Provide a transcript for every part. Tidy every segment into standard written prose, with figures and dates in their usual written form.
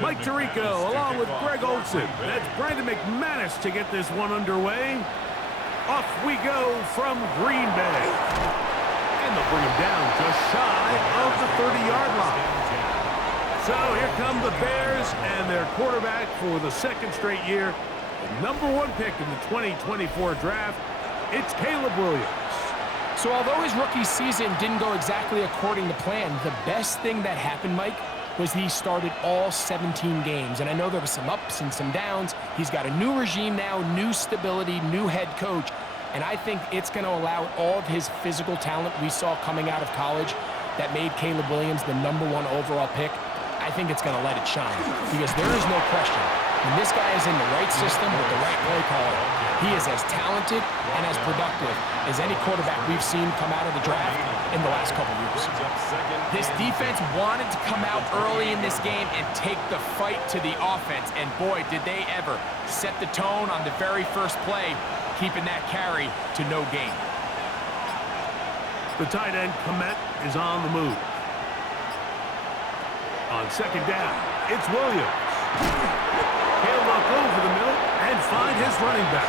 Mike Tirico along with Greg Olson. That's Brandon McManus to get this one underway. Off we go from Green Bay. And they'll bring him down just shy of the 30-yard line. So here come the Bears and their quarterback for the second straight year. The #1 pick in the 2024 draft, it's Caleb Williams. So although his rookie season didn't go exactly according to plan, the best thing that happened, Mike, was he started all 17 games. And I know there were some ups and some downs. He's got a new regime now, new stability, new head coach. And I think it's going to allow all of his physical talent we saw coming out of college that made Caleb Williams the #1 overall pick. I think it's going to let it shine, because there is no question. When this guy is in the right system with the right play caller, he is as talented and as productive as any quarterback we've seen come out of the draft in the last couple years. This defense wanted to come out early in this game and take the fight to the offense, and boy, did they ever set the tone on the very first play, keeping that carry to no gain. The tight end, Komet, is on the move. On second down, it's Williams. He'll look over the middle and find his running back.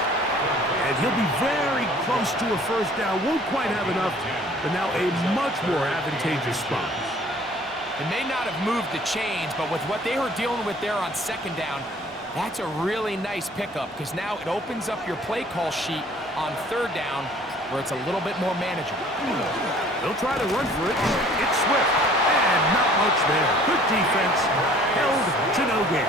And he'll be very close to a first down. Won't quite have enough, but now a much more advantageous spot. It may not have moved the chains, but with what they were dealing with there on second down, that's a really nice pickup, because now it opens up your play call sheet on third down where it's a little bit more manageable. They'll try to run for it. It's Swift. And not much there. Good defense. Held to no gain.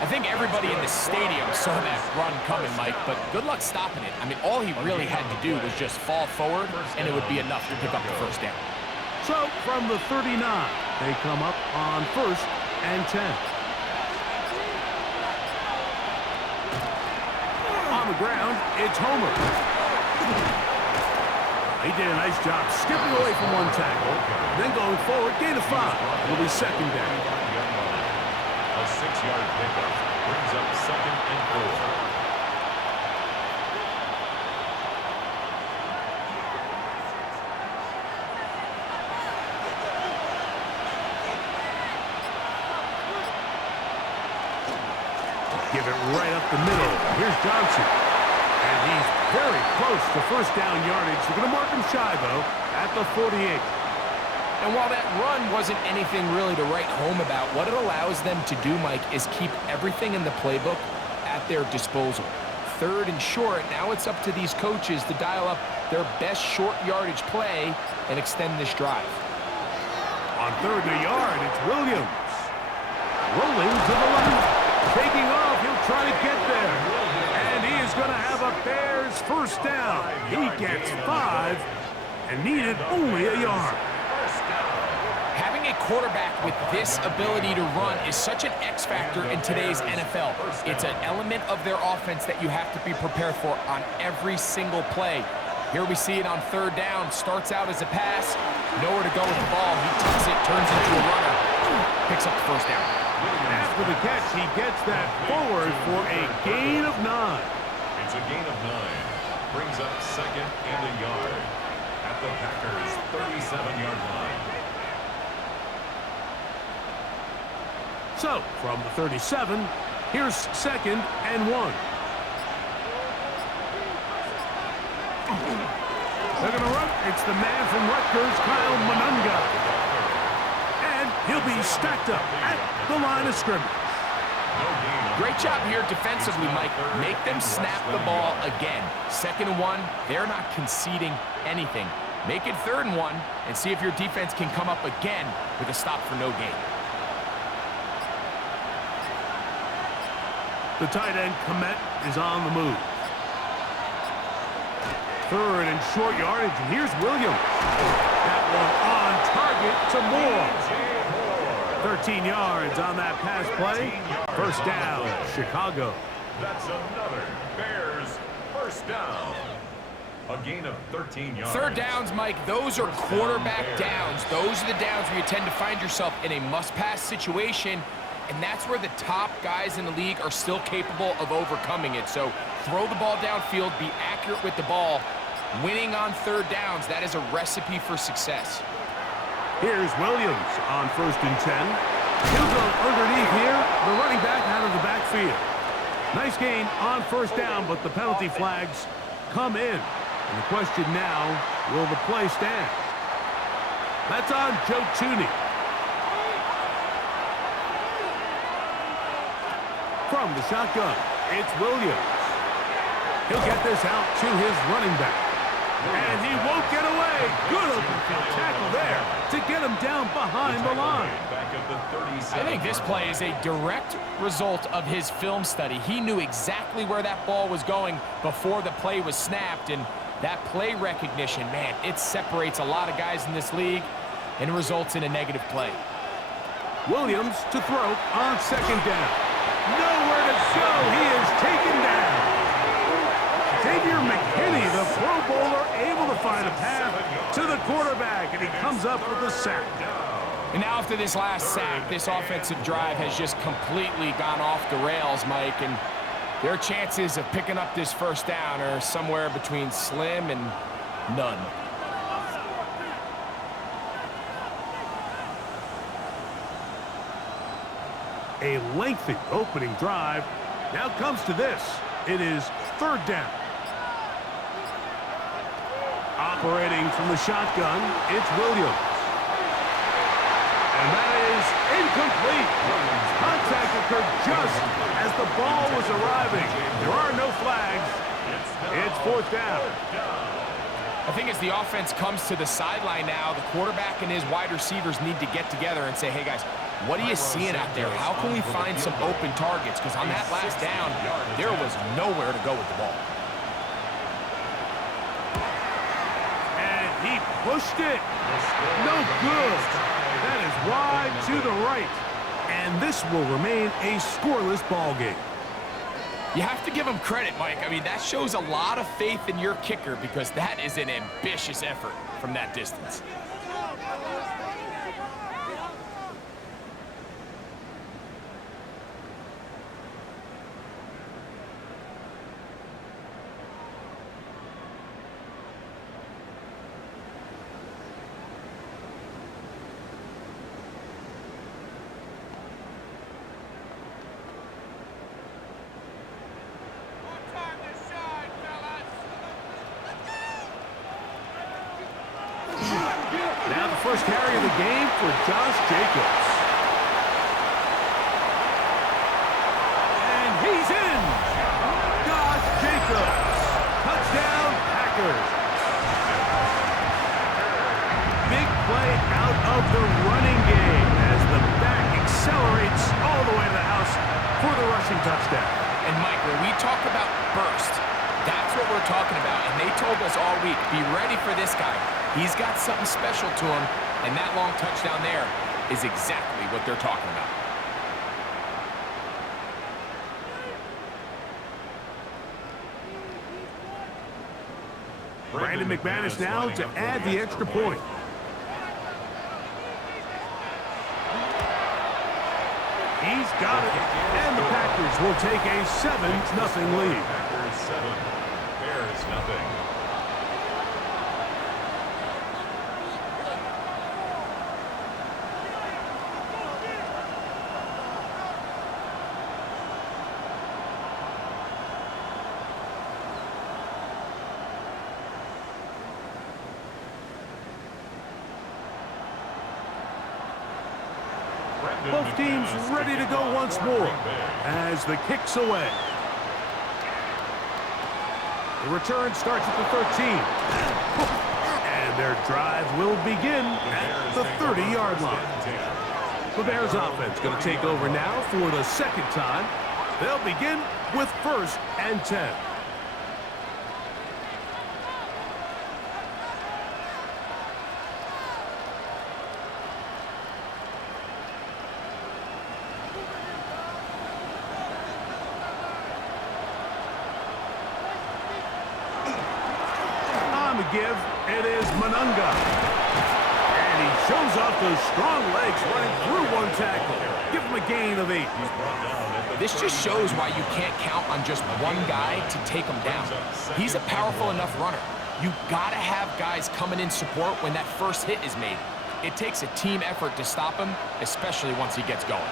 I think everybody in the stadium saw that run coming, Mike, but good luck stopping it. I mean, all he really had to do was just fall forward, and it would be enough to pick up the first down. So, from the 39, they come up on 1st and 10. On the ground, it's Homer. He did a nice job skipping away from one tackle, then going forward, gain of 5. It'll be second down. A 6-yard pickup brings up 2nd and 4. Give it right up the middle. Here's Johnson. And he's very close to first down yardage. They're going to mark him shy, though, at the 48. And while that run wasn't anything really to write home about, what it allows them to do, Mike, is keep everything in the playbook at their disposal. Third and short, now it's up to these coaches to dial up their best short yardage play and extend this drive. On 3rd and a yard, it's Williams. Rolling to the left. Taking off, he'll try to get there. And he is going to have a Bears first down. He gets 5 and needed only a yard. Having a quarterback with this ability to run is such an X factor in today's NFL. It's an element of their offense that you have to be prepared for on every single play. Here we see it on 3rd down. Starts out as a pass. Nowhere to go with the ball. He tucks it, turns into a runner. Picks up the first down. After the catch, he gets that forward for a gain of 9. It's a gain of 9. Brings up 2nd and a yard at the Packers' 37-yard line. So, from the 37, here's 2nd and 1. They're going to run. It's the man from Rutgers, Kyle Monunga. And he'll be stacked up at the line of scrimmage. Great job here defensively, Mike. Make them snap the ball again. 2nd and 1, they're not conceding anything. Make it 3rd and 1 and see if your defense can come up again with a stop for no gain. The tight end, Komet, is on the move. 3rd and short yardage, and here's Williams. That one on target to Moore. 13 yards on that pass play. First down, Chicago. That's another Bears first down. A gain of 13 yards. 3rd downs, Mike, those are quarterback downs. Those are the downs where you tend to find yourself in a must-pass situation, and that's where the top guys in the league are still capable of overcoming it. So throw the ball downfield, be accurate with the ball. Winning on 3rd downs, that is a recipe for success. Here's Williams on 1st and 10. He'll go underneath here. The running back out of the backfield. Nice gain on 1st down, but the penalty flags come in. And the question now, will the play stand? That's on Joe Tooney. From the shotgun, it's Williams. He'll get this out to his running back. And he won't get away. Good open field tackle there to get him down behind the line. I think this play is a direct result of his film study. He knew exactly where that ball was going before the play was snapped, and that play recognition, man, it separates a lot of guys in this league and results in a negative play. Williams to throw on 2nd down. Nowhere to go. He is taken down. Xavier McKinney, the Pro Bowler, able to find a path to the quarterback, and he comes up with a sack. And now after this last sack, this offensive drive has just completely gone off the rails, Mike, and their chances of picking up this 1st down are somewhere between slim and none. A lengthy opening drive. Now comes to this. It is 3rd down. Operating from the shotgun, it's Williams. And that is incomplete. Contact occurred just as the ball was arriving. There are no flags. It's 4th down. I think as the offense comes to the sideline now, the quarterback and his wide receivers need to get together and say, hey, guys, what are you seeing out there? How can we find some open targets? Because on that last down, there was nowhere to go with the ball. And he pushed it. No good. That is wide to the right. And this will remain a scoreless ball game. You have to give him credit, Mike. I mean, that shows a lot of faith in your kicker because that is an ambitious effort from that distance. Now the first carry of the game for Josh Jacobs. And he's in. Josh Jacobs. Touchdown, Packers. Big play out of the running game as the back accelerates all the way to the house for the rushing touchdown. And Mike, when we talk about burst, that's what we're talking about. And they told us all week, be ready for this guy. He's got something special to him, and that long touchdown there is exactly what they're talking about. Brandon McManus now to add the extra point. He's got it, and the Packers will take a 7-0 lead. Packers 7, Bears nothing. Both teams ready to go once more as the kick's away. The return starts at the 13. And their drive will begin at the 30-yard line. The Bears offense going to take over now for the 2nd time. They'll begin with 1st and 10. Give, it is Manunga. And he shows off those strong legs running through one tackle. Give him a gain of 8. This just shows why you can't count on just one guy to take him down. He's a powerful enough runner. You gotta have guys coming in support when that first hit is made. It takes a team effort to stop him, especially once he gets going.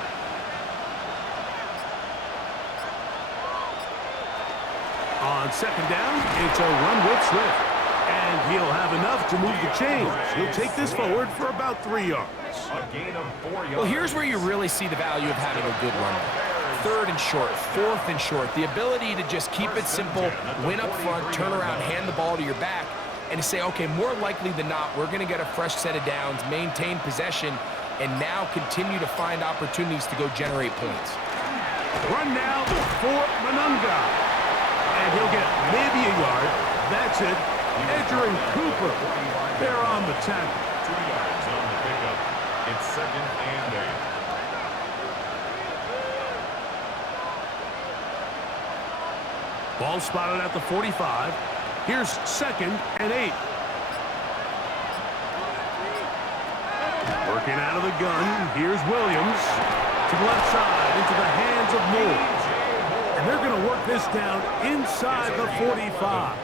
On second down, it's a run with Swift. And he'll have enough to move the chains. He'll take this forward for about 3 yards. A gain of 4 yards. Well, here's where you really see the value of having a good run. Third and short, fourth and short. The ability to just keep it simple, win up front, turn around, hand the ball to your back, and to say, okay, more likely than not, we're going to get a fresh set of downs, maintain possession, and now continue to find opportunities to go generate points. Run now for Manunga. And he'll get maybe a yard. That's it. Edger and Cooper, they're on the tackle. 2 yards on the pickup. It's 2nd and 8. Ball spotted at the 45. Here's 2nd and 8. Working out of the gun. Here's Williams to the left side into the hands of Moore. And they're going to work this down inside the 45.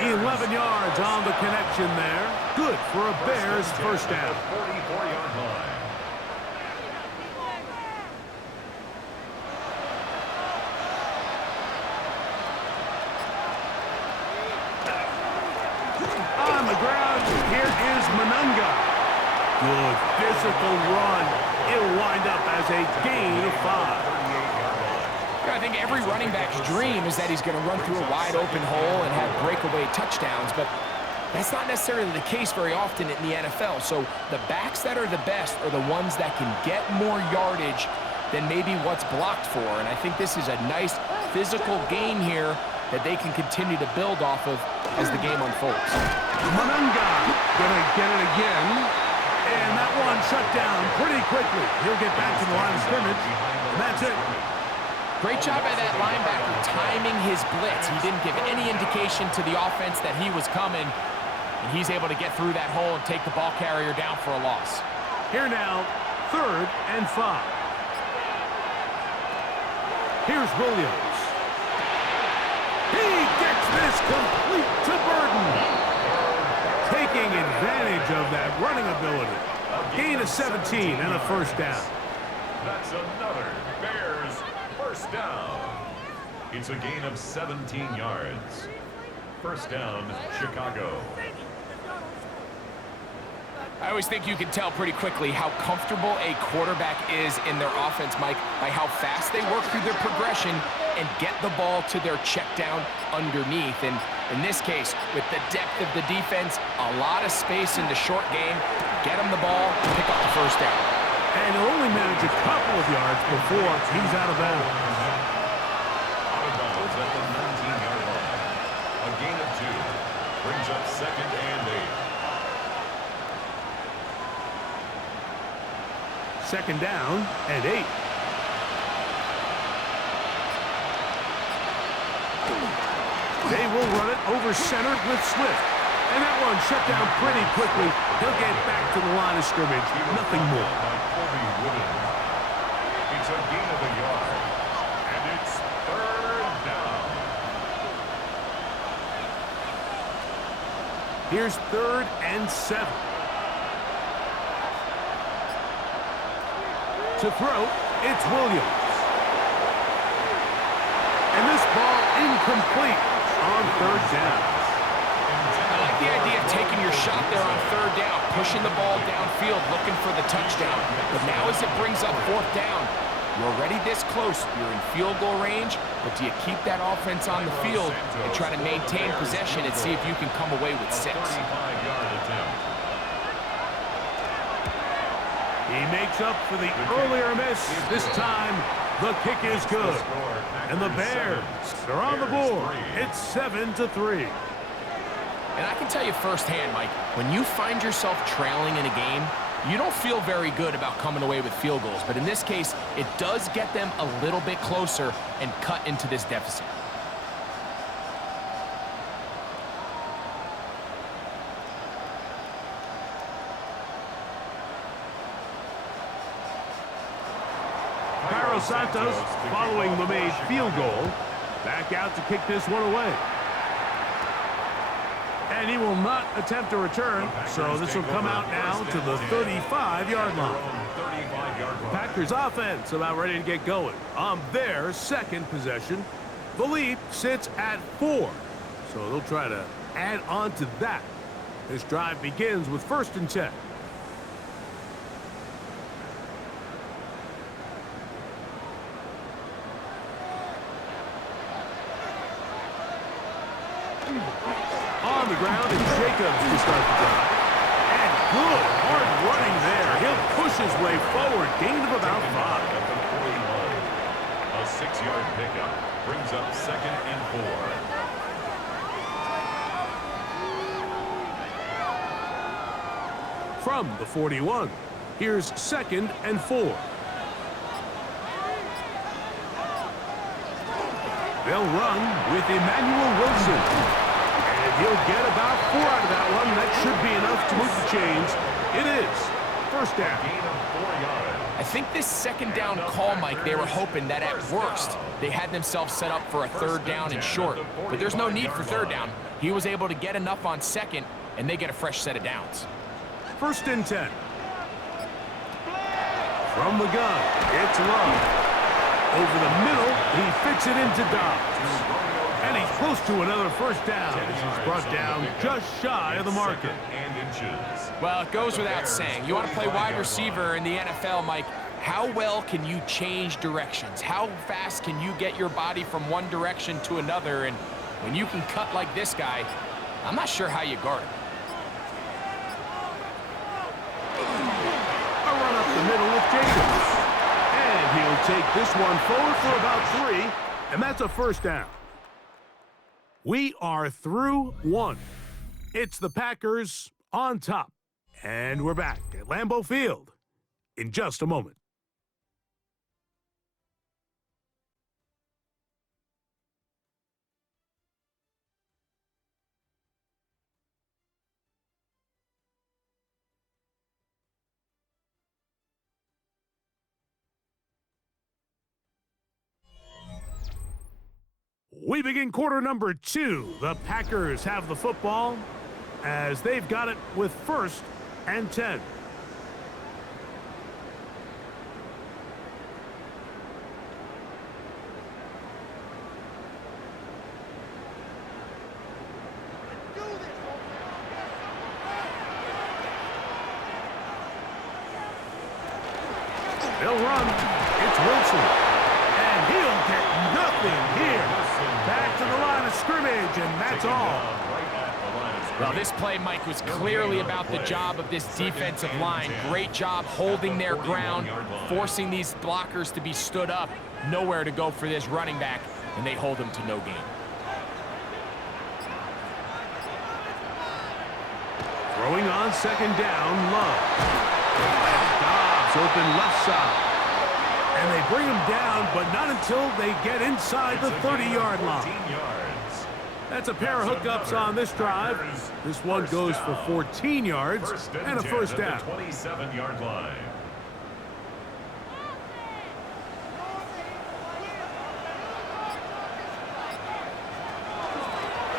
11 yards on the connection there. Good for a Bears first down. 44-yard line. On the ground, here is Manunga. Good physical run. It'll wind up as a gain of 5. I think every running back's dream is that he's going to run through a wide open hole and have breakaway touchdowns, but that's not necessarily the case very often in the NFL. So the backs that are the best are the ones that can get more yardage than maybe what's blocked for. And I think this is a nice physical gain here that they can continue to build off of as the game unfolds. Manunga gonna get it again. And that one shut down pretty quickly. He'll get back to the line of scrimmage. And that's it. Great job by that linebacker timing his blitz. He didn't give any indication to the offense that he was coming, and he's able to get through that hole and take the ball carrier down for a loss. Here now, 3rd and 5. Here's Williams. He gets this complete to Burden. Taking advantage of that running ability. Gain of 17 and a first down. That's another Bears first down. It's a gain of 17 yards. First down, Chicago. I always think you can tell pretty quickly how comfortable a quarterback is in their offense, Mike, by how fast they work through their progression and get the ball to their check down underneath. And in this case, with the depth of the defense, a lot of space in the short game, get him the ball, pick up the first down. And he'll only manage a couple of yards before he's out of bounds. Out of bounds at the 19-yard line. A gain of 2. Brings up 2nd and 8. 2nd down and 8. They will run it over center with Swift. And that one shut down pretty quickly. He'll get back to the line of scrimmage. Nothing more. It's a gain of a yard. And it's 3rd down. Here's 3rd and 7. To throw, it's Williams. And this ball incomplete on 3rd down. I like the idea of taking your shot there on 3rd down, pushing the ball downfield, looking for the touchdown. But now as it brings up 4th down, you're already this close. You're in field goal range, but do you keep that offense on the field and try to maintain possession and see if you can come away with 6? 35-yard attempt. He makes up for the earlier miss. This time, the kick is good. And the Bears are on the board. It's 7-3. And I can tell you firsthand, Mike, when you find yourself trailing in a game, you don't feel very good about coming away with field goals. But in this case, it does get them a little bit closer and cut into this deficit. Santos, following the made field goal, back out to kick this one away. And he will not attempt a return, so this will come out now to the 35-yard line. Packers offense about ready to get going on their second possession. The lead sits at 4, so they'll try to add on to that. This drive begins with 1st and 10. On the ground, and Jacobs to start the drive. And good, hard running there. He'll push his way forward, gain of about 5. A 6-yard pickup brings up 2nd and 4. From the 41, here's 2nd and 4. They'll run with Emmanuel Wilson. And he'll get about 4 out of that one. That should be enough to move the chains. It is 1st down. Gain of 4 yards. I think this 2nd down call, Mike, they were hoping that at worst they had themselves set up for a 3rd down and short. But there's no need for 3rd down. He was able to get enough on 2nd, and they get a fresh set of downs. 1st and 10. From the gun, it's Love. Over the middle, he fits it into Dobbs. And he's close to another 1st down. This is brought down just shy of the marker. Well, it goes without saying. You want to play wide receiver in the NFL, Mike. How well can you change directions? How fast can you get your body from one direction to another? And when you can cut like this guy, I'm not sure how you guard him. A run up the middle with Jacobs. And he'll take this one forward for about 3. And that's a 1st down. We are through 1. It's the Packers on top. And we're back at Lambeau Field in just a moment. We begin quarter number 2. The Packers have the football as they've got it with 1st and 10. They'll run. It's Wilson. And he'll get nothing here. Back to the line of scrimmage, and that's all. Well, this play, Mike, was clearly about the job of this defensive line. Great job holding their ground, forcing these blockers to be stood up. Nowhere to go for this running back, and they hold him to no gain. Throwing on 2nd down, Love. Dobbs open left side. And they bring him down, but not until they get inside the 30-yard line. That's a pair of hookups on this drive. This one goes for 14 yards and a 1st down. 27-yard line.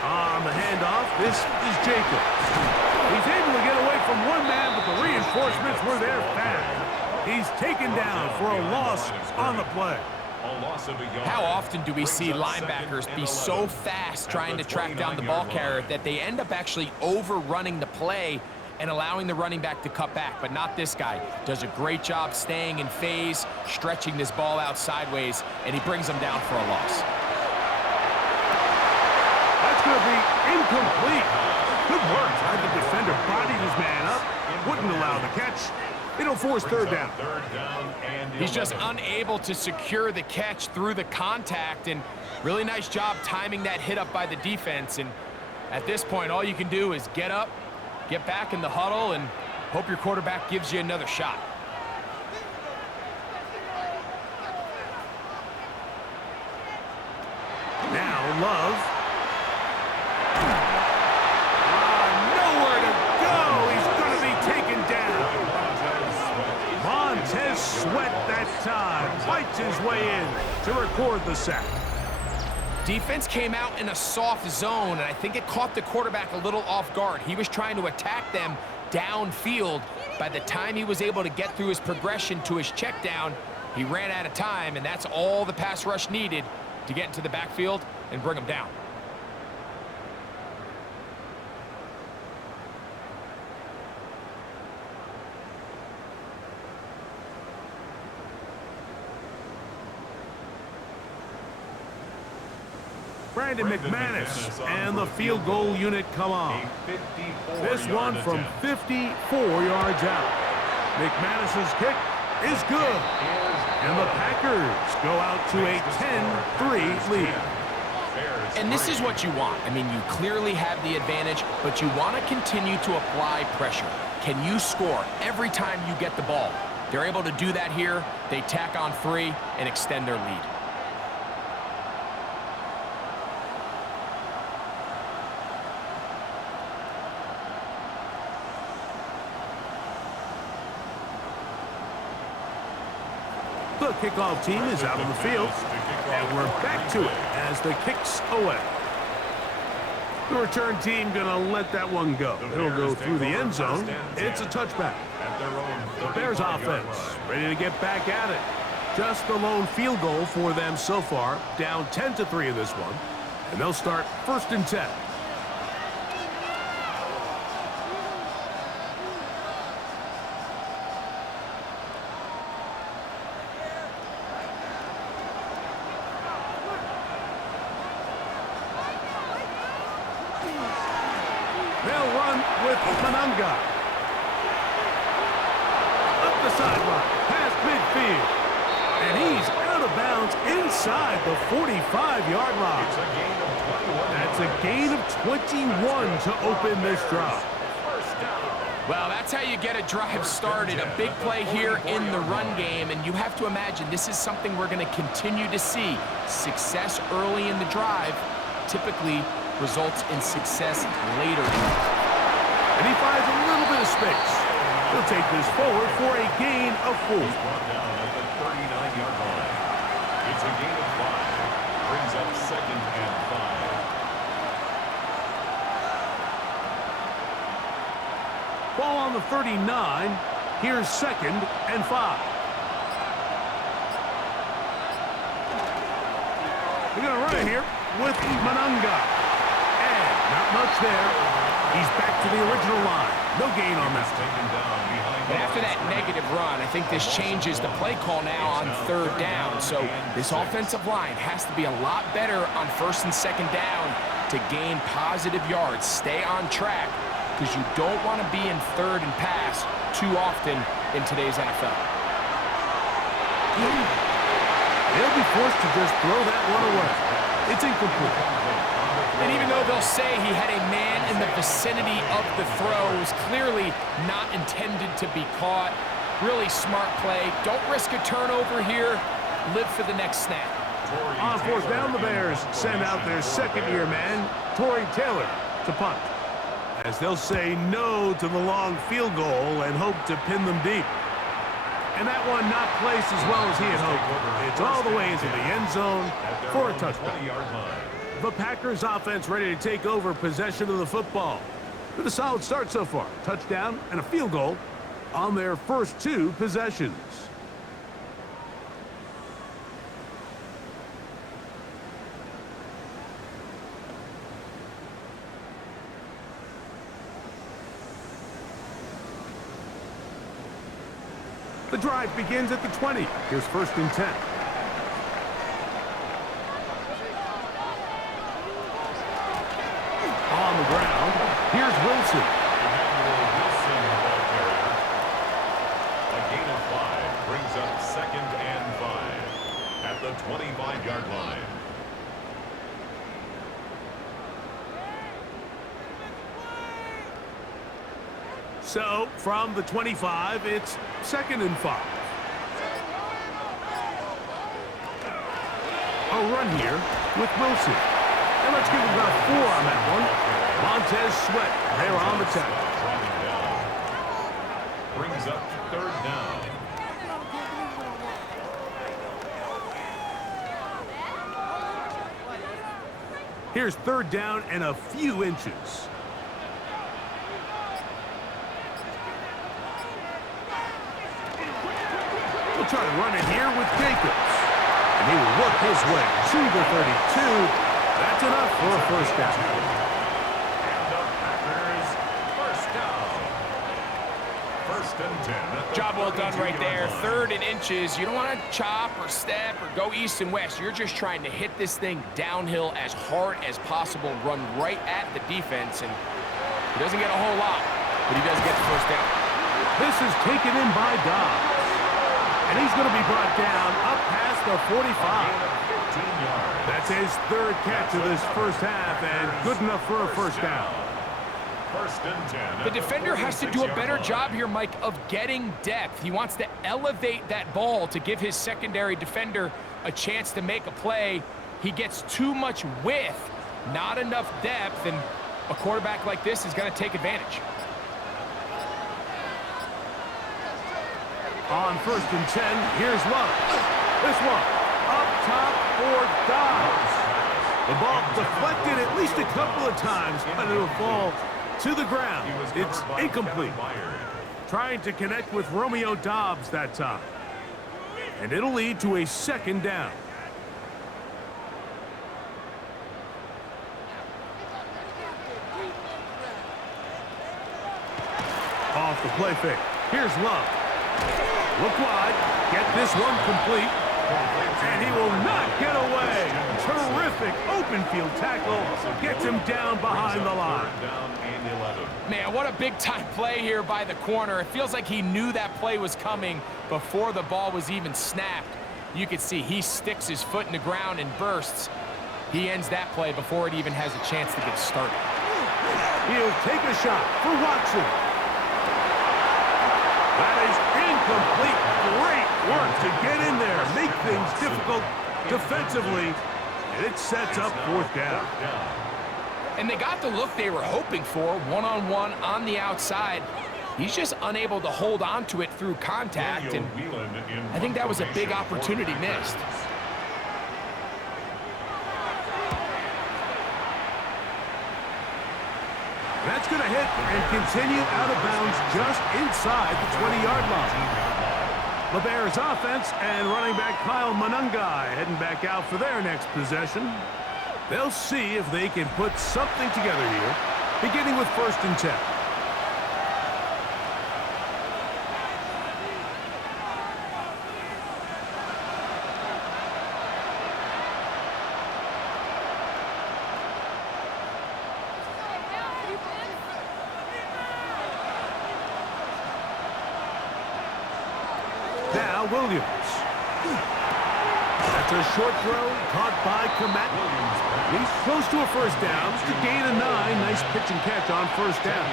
On the handoff, this is Jacobs. He's able to get away from one man, but the reinforcements were there fast. He's taken down for a loss on the play. How often do we see linebackers be so fast trying to track down the ball carrier that they end up actually overrunning the play and allowing the running back to cut back? But not this guy. Does a great job staying in phase, stretching this ball out sideways, and he brings them down for a loss. That's going to be incomplete. Good work. The defender bodied his man up, wouldn't allow the catch. It'll force 3rd down. He's just unable to secure the catch through the contact, and really nice job timing that hit up by the defense. And at this point, all you can do is get up, get back in the huddle, and hope your quarterback gives you another shot. Now Love. Nowhere to go. He's going to be taken down. Montez Sweat that time fights his way in to record the sack. Defense came out in a soft zone, and I think it caught the quarterback a little off guard. He was trying to attack them downfield. By the time he was able to get through his progression to his check down, he ran out of time, and that's all the pass rush needed to get into the backfield and bring him down. Brandon McManus and the field goal unit come on. This one from 54 yards out. McManus's kick is good. And the Packers go out to a 10-3 lead. And this is what you want. I mean, you clearly have the advantage, but you want to continue to apply pressure. Can you score every time you get the ball? They're able to do that here. They tack on 3 and extend their lead. The kickoff team is out on the field, and we're back to it as the kick's away. The return team gonna let that one go. It'll go through the end zone. It's a touchback. The Bears offense ready to get back at it. Just the lone field goal for them so far, down 10-3 in this one, and they'll start 1st and 10. They'll run with Mananga. Up the sideline, past midfield. And he's out of bounds inside the 45-yard line. That's a gain of 21 to open this drive. Well, that's how you get a drive started. A big play here in the run game, and you have to imagine this is something we're going to continue to see. Success early in the drive typically results in success later. And he finds a little bit of space. He'll take this forward for a gain of 4. He's brought down at the 39-yard line. It's a gain of 5. Brings up 2nd and 5. Ball on the 39. Here's 2nd and 5. They're going to run it here with Mananga. Not much there. He's back to the original line. No gain on that. But after that negative run, I think this changes the play call now on 3rd down. So this offensive line has to be a lot better on 1st and 2nd down to gain positive yards. Stay on track because you don't want to be in 3rd and pass too often in today's NFL. They'll be forced to just throw that one away. It's incomplete. And even though they'll say he had a man in the vicinity of the throw, it was clearly not intended to be caught. Really smart play. Don't risk a turnover here. Live for the next snap. On 4th down, the Bears send out their 2nd-year man, Torrey Taylor, to punt. As they'll say no to the long field goal and hope to pin them deep. And that one not placed as well as he had hoped. It's all the way into the end zone for a touchdown. The Packers offense ready to take over possession of the football. With a solid start so far. Touchdown and a field goal on their first 2 possessions. The drive begins at the 20. Here's 1st and 10. On the ground, here's Wilson. A gain of 5 brings up 2nd and 5 at the 25-yard line. So, from the 25, it's 2nd and 5. A run here with Wilson. And let's give him about 4 on that one. Montez Sweat, they're on the tackle. Brings up 3rd down. Here's third down and a few inches. We'll try to run it here with Jacobs. And he will work his way to the 32. That's enough for a first down. And the Packers, first down. First and 10. Job well done right there. 3rd and inches. You don't want to chop or step or go east and west. You're just trying to hit this thing downhill as hard as possible, run right at the defense, and he doesn't get a whole lot, but he does get the first down. This is taken in by Dobbs. And he's going to be brought down up past the 45. That's his 3rd catch of this first half, and good enough for a first down. First and 10. The defender has to do a better job here, Mike, of getting depth. He wants to elevate that ball to give his secondary defender a chance to make a play. He gets too much width, not enough depth, and a quarterback like this is going to take advantage. On first and 10, here's Love. This one, up top for Dobbs. The ball deflected at least a couple of times, but it'll fall to the ground. It's incomplete. Trying to connect with Romeo Dobbs that time. And it'll lead to a second down. Off the play fake. Here's Love. Look wide, get this one complete, and he will not get away. Terrific open field tackle, gets him down behind the line. Man, what a big-time play here by the corner. It feels like he knew that play was coming before the ball was even snapped. You can see he sticks his foot in the ground and bursts. He ends that play before it even has a chance to get started. He'll take a shot for Watson. That is incomplete. Great work to get in there, make things difficult defensively, and it sets up 4th down. And they got the look they were hoping for, one-on-one on the outside. He's just unable to hold on to it through contact, and I think that was a big opportunity missed. That's going to hit and continue out of bounds just inside the 20-yard line. The Bears offense and running back Kyle Monangai heading back out for their next possession. They'll see if they can put something together here, beginning with first and 10. Now Williams. That's a short throw caught by Komet. He's close to a first down. It's a gain of 9. Nice pitch and catch on first down.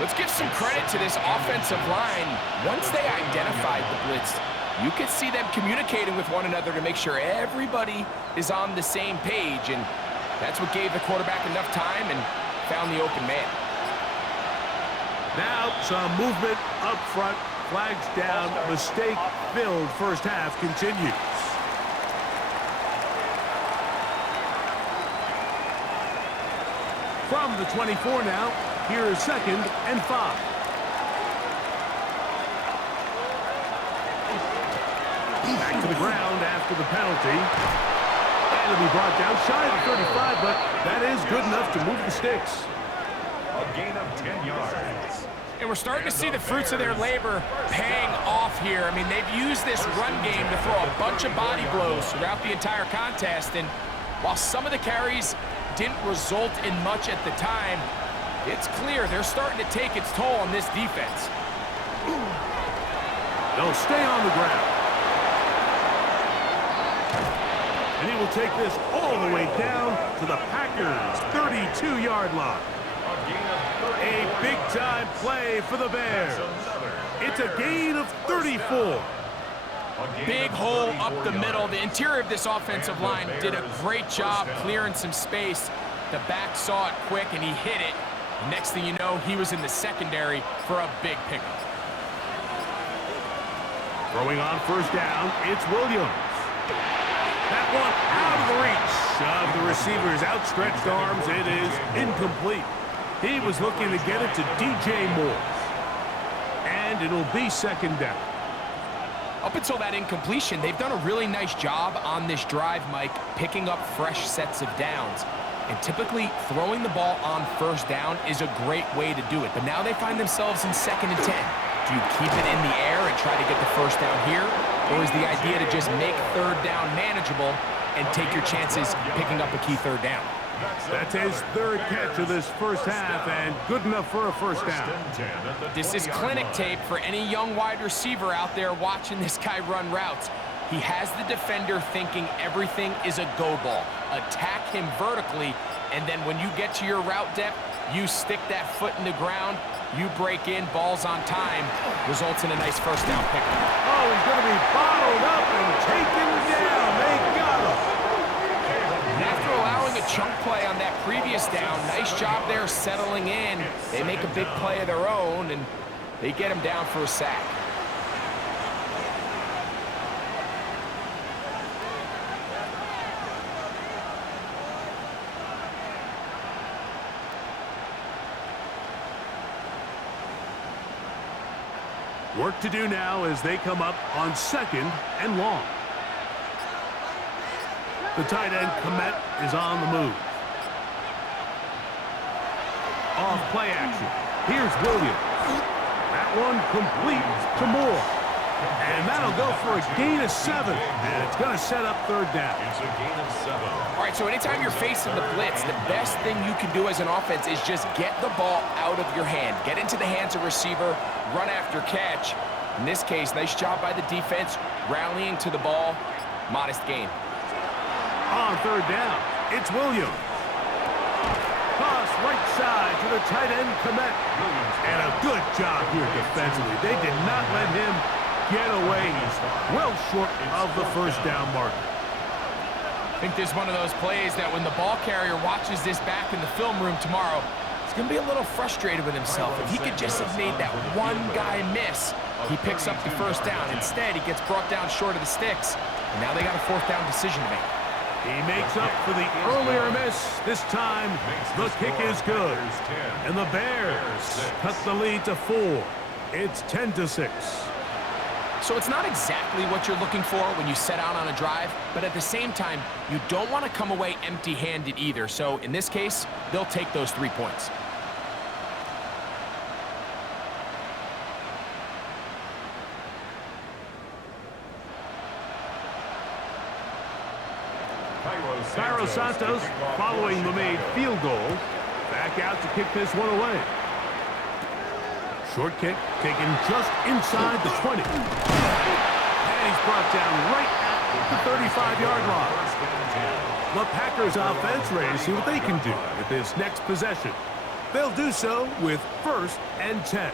Let's give some credit to this offensive line. Once they identified the blitz, you could see them communicating with one another to make sure everybody is on the same page, and that's what gave the quarterback enough time and found the open man. Now some movement up front. Flags down. Mistake-filled first half continues. From the 24 now, here's 2nd and 5. Back to the ground after the penalty. And it'll be brought down shy of 35, but that is good enough to move the sticks. A gain of 10 yards. And we're starting to see the fruits of their labor paying off here. I mean, they've used this run game to throw a bunch of body blows throughout the entire contest. And while some of the carries didn't result in much at the time, it's clear they're starting to take its toll on this defense. They'll stay on the ground. And he will take this all the way down to the Packers' 32-yard line. A big-time play for the Bears. It's a gain of 34. Big hole up the middle. The interior of this offensive line did a great job clearing some space. The back saw it quick, and he hit it. Next thing you know, he was in the secondary for a big pickup. Throwing on first down, it's Williams. That one out of the reach of the receiver's outstretched arms. It is incomplete. He was looking to get it to DJ Moore. And it'll be second down. Up until that incompletion, they've done a really nice job on this drive, Mike, picking up fresh sets of downs. And typically, throwing the ball on first down is a great way to do it. But now they find themselves in 2nd and 10. Do you keep it in the air and try to get the first down here? Or is the idea to just make 3rd down manageable and take your chances picking up a key 3rd down? That's his 3rd catch of this first half, and good enough for a first down. This is clinic tape for any young wide receiver out there watching this guy run routes. He has the defender thinking everything is a go ball. Attack him vertically, and then when you get to your route depth, you stick that foot in the ground, you break in, balls on time, results in a nice first down pickup. Oh, he's going to be bottled up and taken down. They got him. And after allowing a chunk play on that previous down, nice job there settling in. They make a big play of their own, and they get him down for a sack. Work to do now as they come up on 2nd and long. The tight end, Komet, is on the move. Off play action. Here's Williams. That one complete to Moore. And that'll go for a gain of 7. And it's going to set up 3rd down. It's a gain of 7. All right, so anytime you're facing the blitz, the best thing you can do as an offense is just get the ball out of your hand. Get into the hands of receiver, run after catch. In this case, nice job by the defense, rallying to the ball. Modest gain. On 3rd down, it's Williams. Toss right side to the tight end, Komet. And a good job here defensively. They did not let him get away. He's well short of the first down marker. I think this is one of those plays that when the ball carrier watches this back in the film room tomorrow, he's going to be a little frustrated with himself. If he could just have made that one guy miss, he picks up the first down. Instead, he gets brought down short of the sticks. And now they got a 4th down decision to make. He makes up for the earlier miss. This time, the kick is good. And the Bears cut the lead to 4. It's 10-6. So it's not exactly what you're looking for when you set out on a drive, but at the same time, you don't want to come away empty-handed either. So in this case, they'll take those 3 points. Cairo Santos, following the made field goal, back out to kick this one away. Short kick taken just inside the 20. And he's brought down right at the 35-yard line. The Packers offense ready to see what they can do with this next possession. They'll do so with 1st and 10.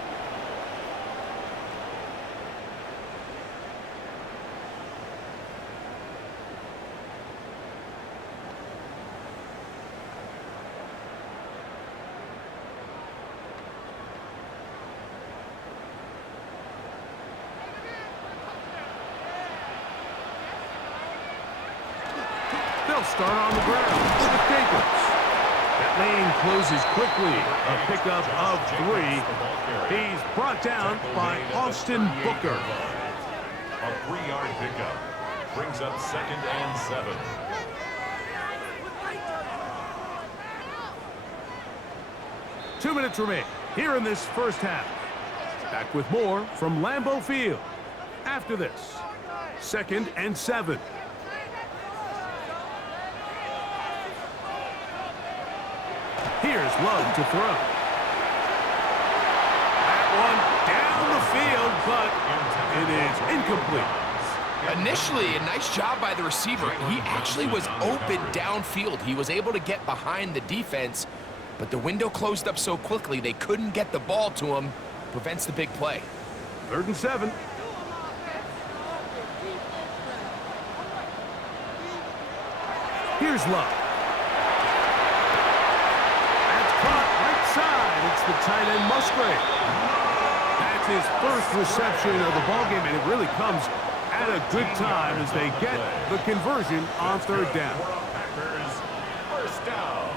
Start on the ground with Jacobs. That lane closes quickly. A pickup of 3. He's brought down by Austin Booker. A 3-yard pickup brings up 2nd and 7. Two minutes remain here in this first half. Back with more from Lambeau Field. After this, 2nd and 7. Here's Love to throw. That one down the field, but it is incomplete. Initially, a nice job by the receiver. He actually was open downfield. He was able to get behind the defense, but the window closed up so quickly they couldn't get the ball to him. Prevents the big play. 3rd and 7. Here's Love. The tight end Musgrave. That's his first reception of the ballgame, and it really comes had a good time as they get the conversion on third down. First down.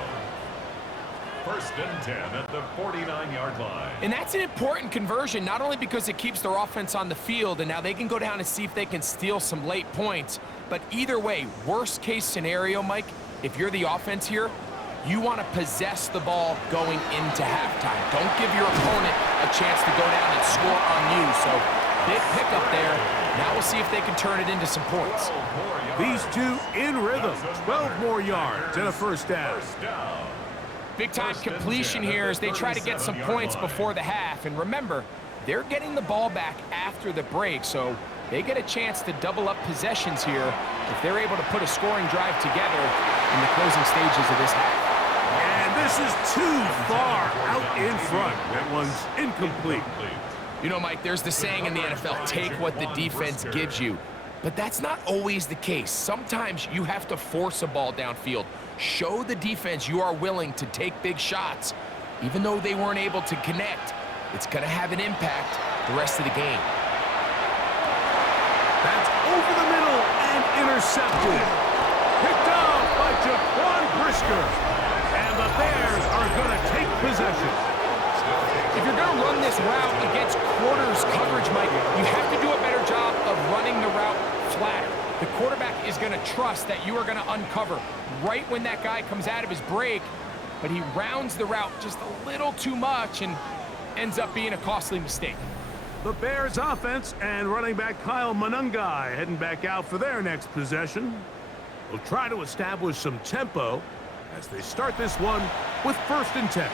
First and 10 at the 49-yard line. And that's an important conversion, not only because it keeps their offense on the field, and now they can go down and see if they can steal some late points. But either way, worst case scenario, Mike, if you're the offense here, you want to possess the ball going into halftime. Don't give your opponent a chance to go down and score on you. So big pickup there. Now we'll see if they can turn it into some points. These two in rhythm. 12 more yards and a first down. Big-time completion here as they try to get some points before the half. And remember, they're getting the ball back after the break, so they get a chance to double up possessions here if they're able to put a scoring drive together in the closing stages of this half. And this is too far out in front. That one's incomplete. You know, Mike, there's the saying in the NFL, take what the defense gives you. But that's not always the case. Sometimes you have to force a ball downfield. Show the defense you are willing to take big shots. Even though they weren't able to connect, it's going to have an impact the rest of the game. That's over the middle and intercepted. Picked off by Jaquan Brisker. And the Bears are going to take possession. If you're going to run this route against quarters coverage, Mike, you have to do a better job of running the route flatter. The quarterback is going to trust that you are going to uncover right when that guy comes out of his break, but he rounds the route just a little too much and ends up being a costly mistake. The Bears offense and running back Kyle Monungai heading back out for their next possession. Will try to establish some tempo as they start this one with first and 10.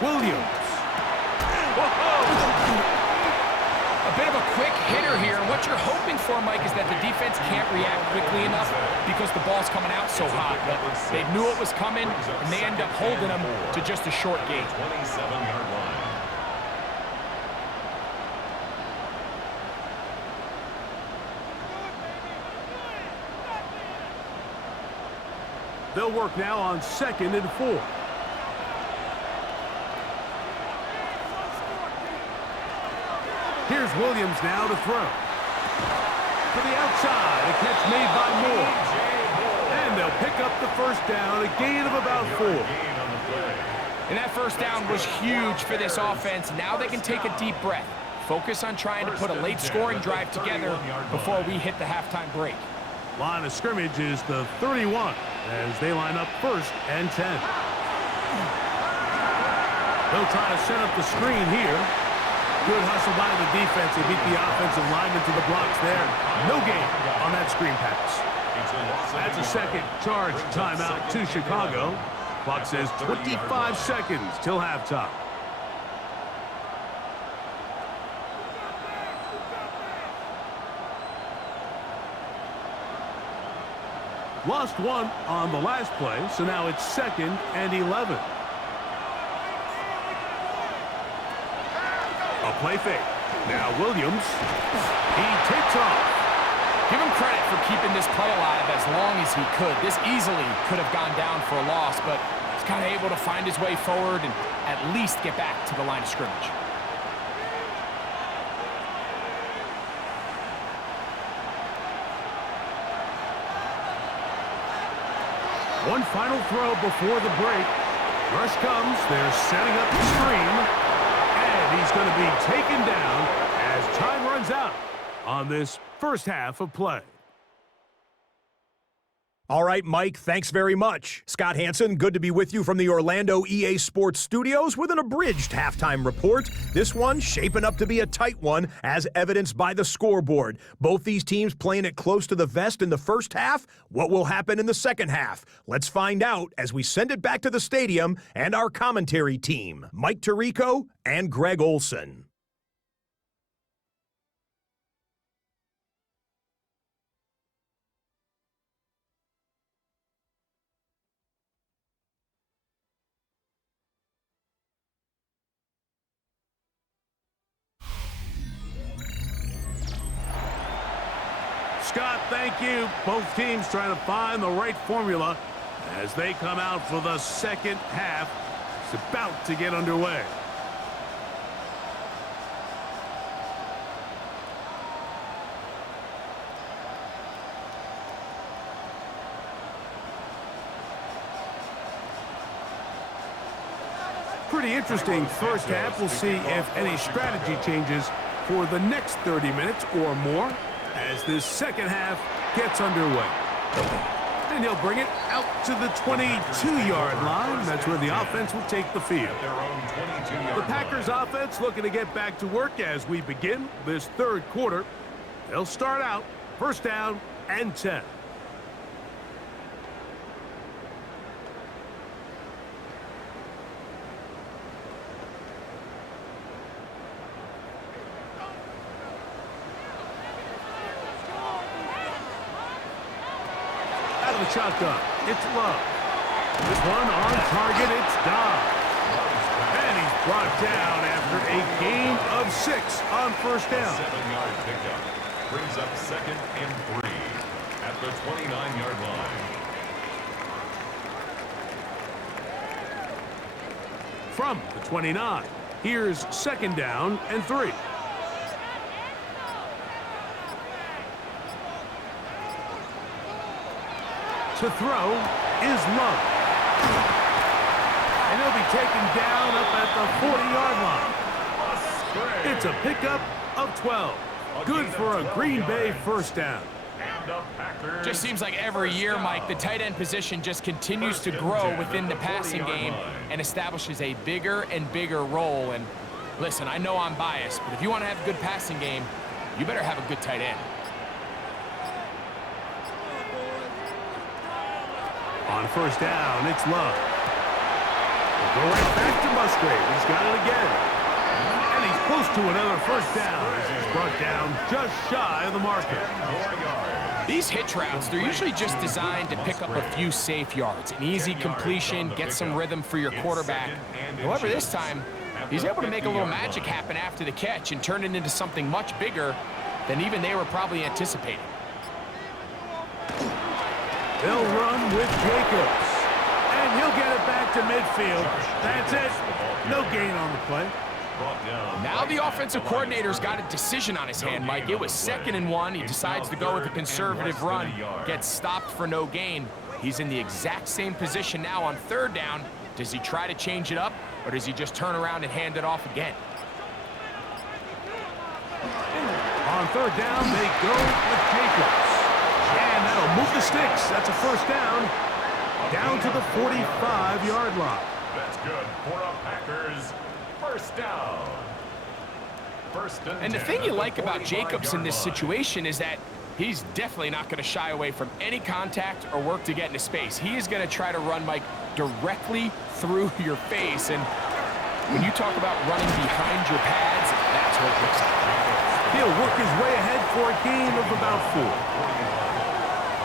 Williams. A bit of a quick hitter here, and what you're hoping for, Mike, is that the defense can't react quickly enough because the ball's coming out so hot. But they knew it was coming, and they end up holding them to just a short gain. 27-yard line. They'll work now on 2nd and 4. Here's Williams now to throw. To the outside, a catch made by Moore. And they'll pick up the first down, a gain of about 4. And that first down was huge for this offense. Now they can take a deep breath. Focus on trying to put a late scoring drive together before we hit the halftime break. Line of scrimmage is the 31 as they line up first and 10. They'll try to set up the screen here. Good hustle by the defense. They beat the offensive lineman to the blocks there. No gain on that screen pass. That's a second charge timeout to Chicago. Clock says 25 seconds till halftime. Lost one on the last play, so now it's 2nd and 11. A play fake. Now Williams. He takes off. Give him credit for keeping this play alive as long as he could. This easily could have gone down for a loss, but he's kind of able to find his way forward and at least get back to the line of scrimmage. One final throw before the break. Rush comes. They're setting up the screen. And he's going to be taken down as time runs out on this first half of play. All right, Mike, thanks very much. Scott Hansen, good to be with you from the Orlando EA Sports Studios with an abridged halftime report. This one shaping up to be a tight one, as evidenced by the scoreboard. Both these teams playing it close to the vest in the first half. What will happen in the second half? Let's find out as we send it back to the stadium and our commentary team, Mike Tirico and Greg Olson. Scott, thank you. Both teams trying to find the right formula as they come out for the second half. It's about to get underway. Pretty interesting first half. We'll see if any strategy changes for the next 30 minutes or more as this second half gets underway. And he'll bring it out to the 22-yard line. That's where the offense will take the field. The Packers offense looking to get back to work as we begin this third quarter. They'll start out first down and 10. The shotgun. It's Love. This one on target. It's Dodd. And he's brought down after a gain of 6 on first down. 7-yard pickup. Brings up 2nd and 3 at the 29-yard line. From the 29, here's 2nd down and 3. To throw is Love. And he'll be taken down up at the 40-yard line. It's a pickup of 12. Good for a Green Bay first down. Just seems like every year, Mike, the tight end position just continues to grow within the passing game and establishes a bigger and bigger role. And listen, I know I'm biased, but if you want to have a good passing game, you better have a good tight end. On first down, it's Love. We'll go right back to Musgrave. He's got it again. And he's close to another first down as he's brought down just shy of the marker. These hitch routes, they're usually just designed to pick up a few safe yards. An easy completion, get some rhythm for your quarterback. However, this time, he's able to make a little magic happen after the catch and turn it into something much bigger than even they were probably anticipating. They'll run with Jacobs. And he'll get it back to midfield. That's it. No gain on the play. Now the offensive coordinator's got a decision on his hand, Mike. It was 2nd and 1. He decides to go with a conservative run. Gets stopped for no gain. He's in the exact same position now on 3rd down. Does he try to change it up, or does he just turn around and hand it off again? On 3rd down, they go with Jacobs. And that'll move the sticks. That's a first down. Down to the 45-yard line. That's good for a Packers first down. And the thing you like about Jacobs in this situation is that he's definitely not going to shy away from any contact or work to get into space. He is going to try to run, Mike, directly through your face. And when you talk about running behind your pads, that's what it looks like. He'll work his way ahead for a gain of about 4.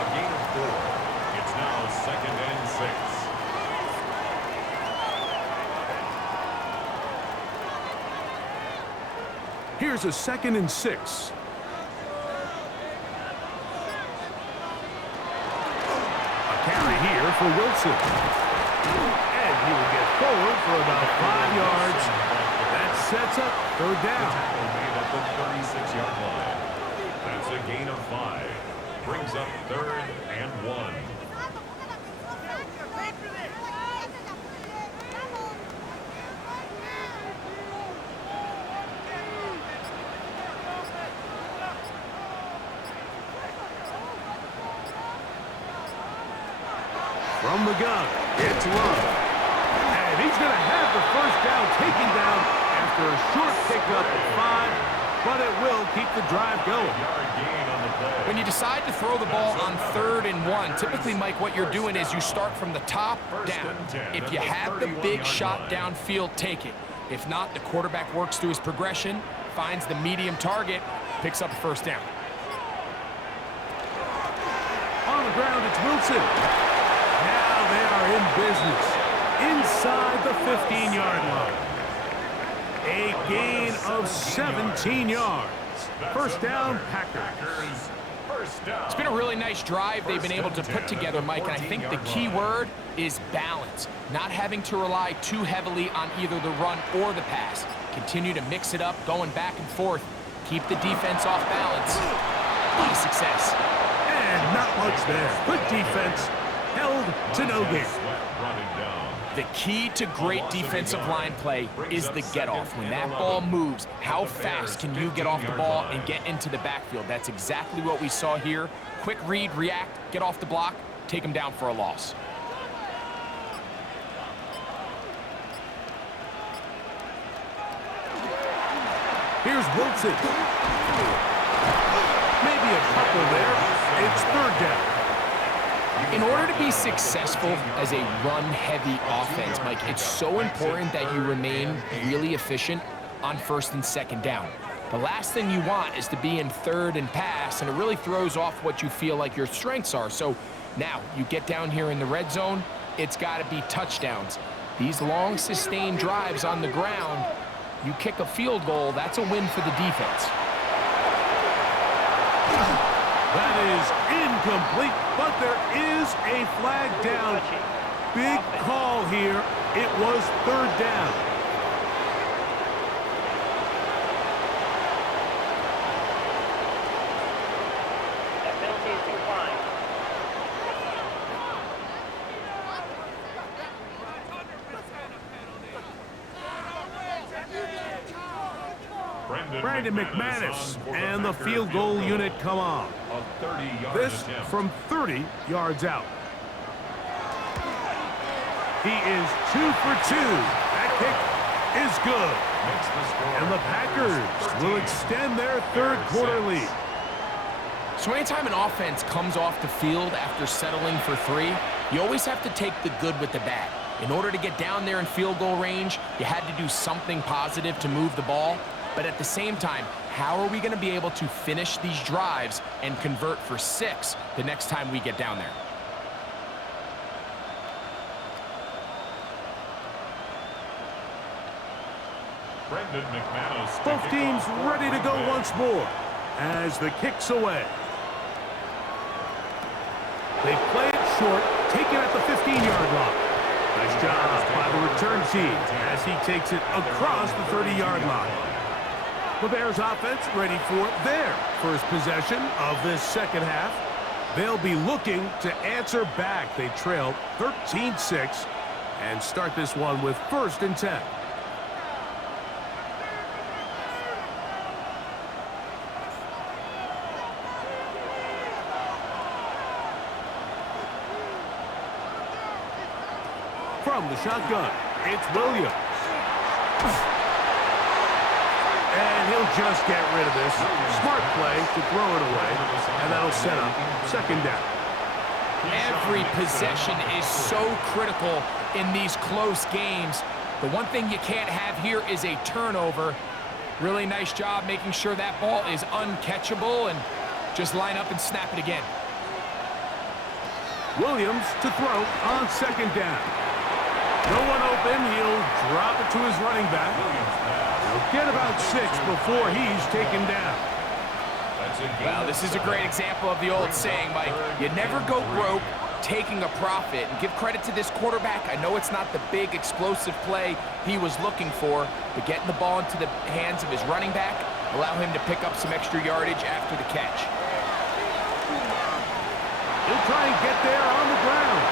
A gain of 4. It's now 2nd and 6. Here's a 2nd and 6. A carry here for Wilson. And he will get forward for about 5 yards. That sets up 3rd down. Made at the 36-yard line. That's a gain of 5. Brings up 3rd and 1. From the gun, it's Love. And he's going to have the first down taken down after a short pickup of 5, but it will keep the drive going. When you decide to throw the ball on 3rd and 1, typically, Mike, what you're doing is you start from the top down. If you have the big shot downfield, take it. If not, the quarterback works through his progression, finds the medium target, picks up a first down. On the ground, it's Wilson. Now they are in business inside the 15-yard line. A gain of 17 yards. First down, Packers. First down. It's been a really nice drive they've been able to put together, Mike, and I think the key word is balance. Not having to rely too heavily on either the run or the pass. Continue to mix it up, going back and forth. Keep the defense off balance. A lot of success. And not much there. Good defense. Held to no gain. The key to great defensive line play is the get-off. When that ball moves, how fast can you get off the ball and get into the backfield? That's exactly what we saw here. Quick read, react, get off the block, take him down for a loss. Here's Wilson. Maybe a couple there. It's third down. In order to be successful as a run-heavy offense, Mike, it's so important that you remain really efficient on first and second down. The last thing you want is to be in third and pass, and it really throws off what you feel like your strengths are. So now you get down here in the red zone, it's got to be touchdowns. These long, sustained drives on the ground, you kick a field goal, that's a win for the defense. That is incomplete, but there is a flag down. Big call here. It was third down. That penalty is declined. Brandon McManus and the field goal unit come on. This from 30 yards out. He is 2 for 2. That kick is good. And the Packers will extend their third quarter lead. So anytime an offense comes off the field after settling for 3, you always have to take the good with the bad. In order to get down there in field goal range, you had to do something positive to move the ball. But at the same time, how are we going to be able to finish these drives and convert for 6 the next time we get down there? Both teams ready to go once more as the kick's away. They play it short, taken at the 15-yard line. Nice job by the return team as he takes it across the 30-yard line. The Bears offense ready for their first possession of this second half. They'll be looking to answer back. They trail 13-6 and start this one with 1st and 10. From the shotgun, it's Williams. And he'll just get rid of this. Smart play to throw it away, and that'll set up 2nd down. Every possession is so critical in these close games. The one thing you can't have here is a turnover. Really nice job making sure that ball is uncatchable, and just line up and snap it again. Williams to throw on 2nd down. No one open. He'll drop it to his running back. He'll get about 6 before he's taken down. Well, this is a great example of the old saying, Mike. You never go broke taking a profit. And give credit to this quarterback. I know it's not the big explosive play he was looking for, but getting the ball into the hands of his running back, allow him to pick up some extra yardage after the catch. He'll try and get there on the ground.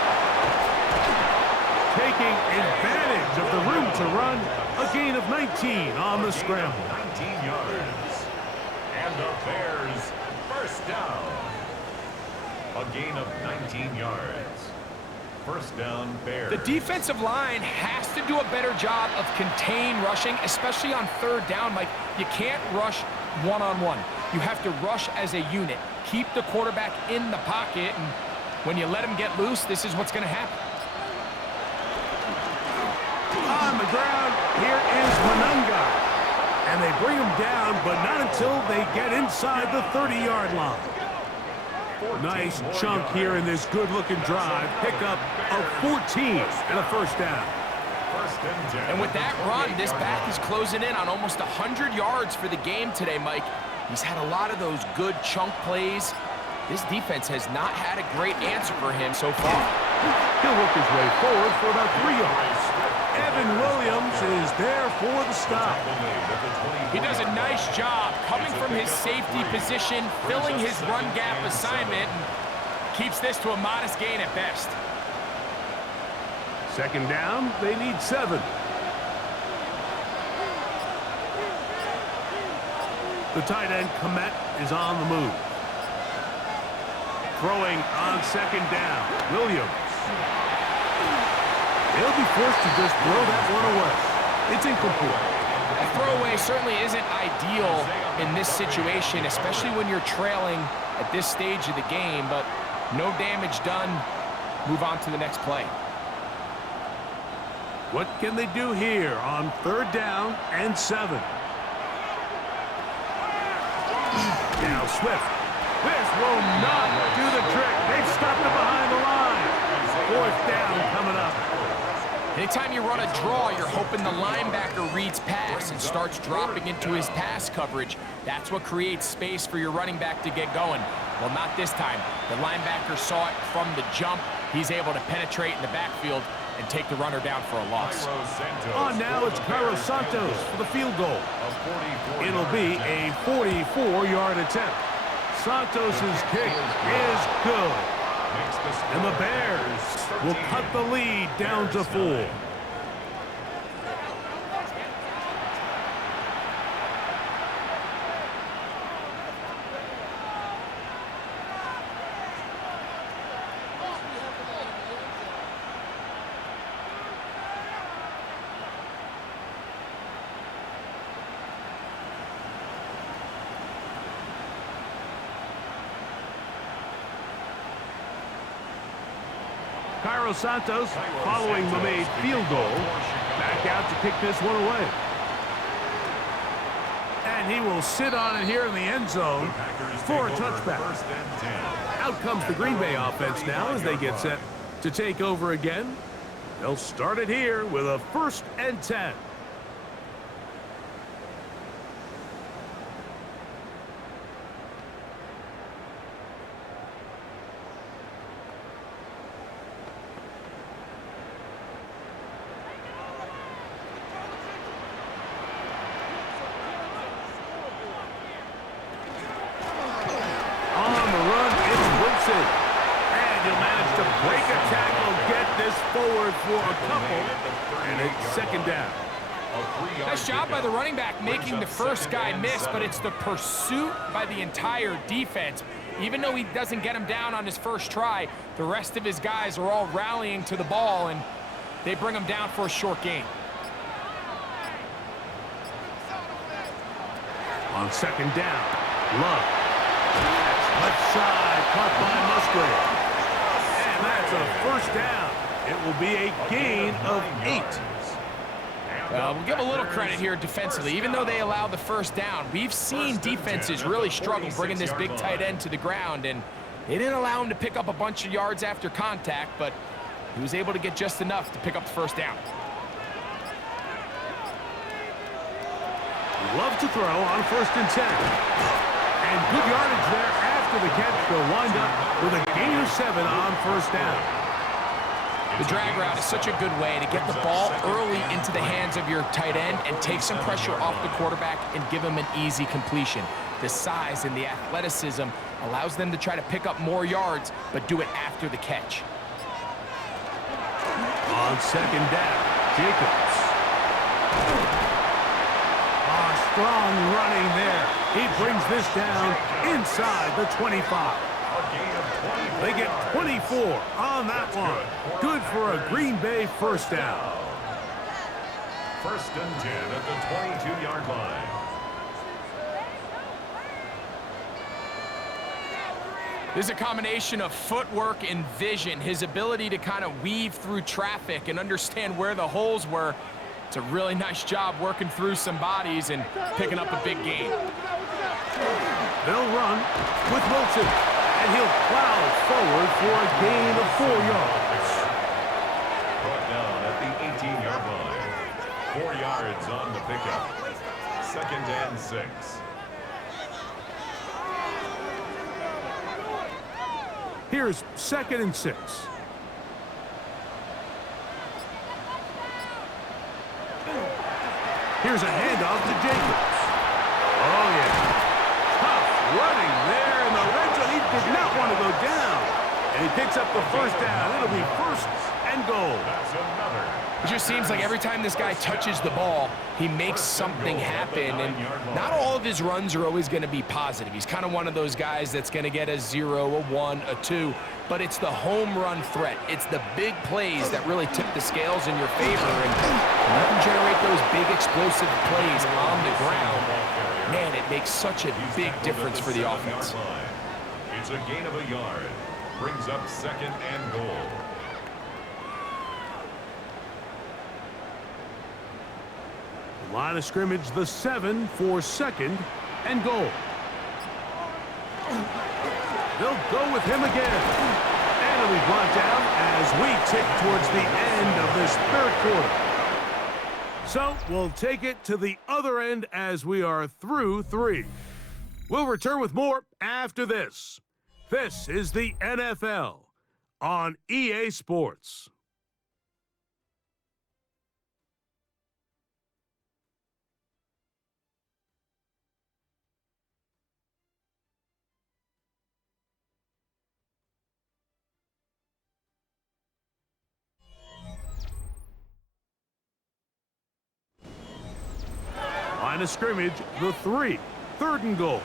Taking advantage of the room to run, a gain of 19 on the scramble. 19 yards. And the Bears first down. A gain of 19 yards. First down, Bears. The defensive line has to do a better job of contained rushing, especially on 3rd down. Mike, you can't rush one-on-one. You have to rush as a unit. Keep the quarterback in the pocket, and when you let him get loose, this is what's going to happen. On the ground, here is Monunga. And they bring him down, but not until they get inside the 30-yard line. Nice chunk here in this good-looking drive. Pick up of 14 and a 1st down. And with that run, this back is closing in on almost 100 yards for the game today, Mike. He's had a lot of those good chunk plays. This defense has not had a great answer for him so far. He'll work his way forward for about 3 yards. Evan Williams is there for the stop. He does a nice job coming from his safety position, filling his run gap assignment, and keeps this to a modest gain at best. Second down, they need 7. The tight end, Komet, is on the move. Throwing on second down, Williams. They'll be forced to just throw that one away. It's incomplete. A throwaway certainly isn't ideal in this situation, especially when you're trailing at this stage of the game, but no damage done. Move on to the next play. What can they do here on 3rd down and 7? Now Swift. This will not do the trick. They've stopped it behind the line. 4th down coming up. Anytime you run a draw, you're hoping the linebacker reads pass and starts dropping into his pass coverage. That's what creates space for your running back to get going. Well, not this time. The linebacker saw it from the jump. He's able to penetrate in the backfield and take the runner down for a loss. On now, it's Cairo Santos for the field goal. It'll be a 44-yard attempt. Santos' kick is good. And the Bears will cut the lead down to 4. Cairo Santos, following the made field goal, back out to kick this one away. And he will sit on it here in the end zone for a touchback. Out comes the Green Bay offense now as they get set to take over again. They'll start it here with a 1st and 10. And he'll manage to break a tackle, get this forward for a couple, and it's 2nd down. Nice job by the running back making the first guy miss, but it's the pursuit by the entire defense. Even though he doesn't get him down on his first try, the rest of his guys are all rallying to the ball, and they bring him down for a short gain. On 2nd down, Love. Left side, caught by Musgrave. And that's a 1st down. It will be a gain of 8. We'll give a little credit here defensively. Even though they allowed the 1st down, we've seen defenses really struggle bringing this big tight end to the ground, and they didn't allow him to pick up a bunch of yards after contact, but he was able to get just enough to pick up the 1st down. Love to throw on 1st and 10. And good yardage there after the catch. They'll wind up with a gain of 7 on 1st down. The drag route is such a good way to get the ball early into the hands of your tight end and take some pressure off the quarterback and give him an easy completion. The size and the athleticism allows them to try to pick up more yards, but do it after the catch. On 2nd down, Jacobs. Strong running there. He brings this down inside the 25. They get 24 on that one. Good for a Green Bay 1st down. 1st and 10 at the 22-yard line. This is a combination of footwork and vision, his ability to kind of weave through traffic and understand where the holes were. It's a really nice job working through some bodies and picking up a big gain. They'll run with Wilson, and he'll plow forward for a gain of 4 yards. Brought down at the 18-yard line. 4 yards on the pickup. 2nd and 6. Here's 2nd and 6. Here's a handoff to Jacobs. Oh, yeah. Tough running there in the red zone. He did not want to go down. And he picks up the first down. It'll be 1st and goal. That's another. It just seems like every time this guy touches the ball, he makes something happen, and not all of his runs are always going to be positive. He's kind of one of those guys that's going to get a 0, a 1, a 2, but it's the home run threat. It's the big plays that really tip the scales in your favor, and when you can generate those big explosive plays on the ground, man, it makes such a big difference for the offense. It's a gain of a yard. Brings up 2nd and goal. Line of scrimmage, the 7 for 2nd and goal. They'll go with him again. And it'll be brought down as we tick towards the end of this 3rd quarter. So we'll take it to the other end as we are through 3. We'll return with more after this. This is the NFL on EA Sports. Line of scrimmage, the 3, 3rd and goal.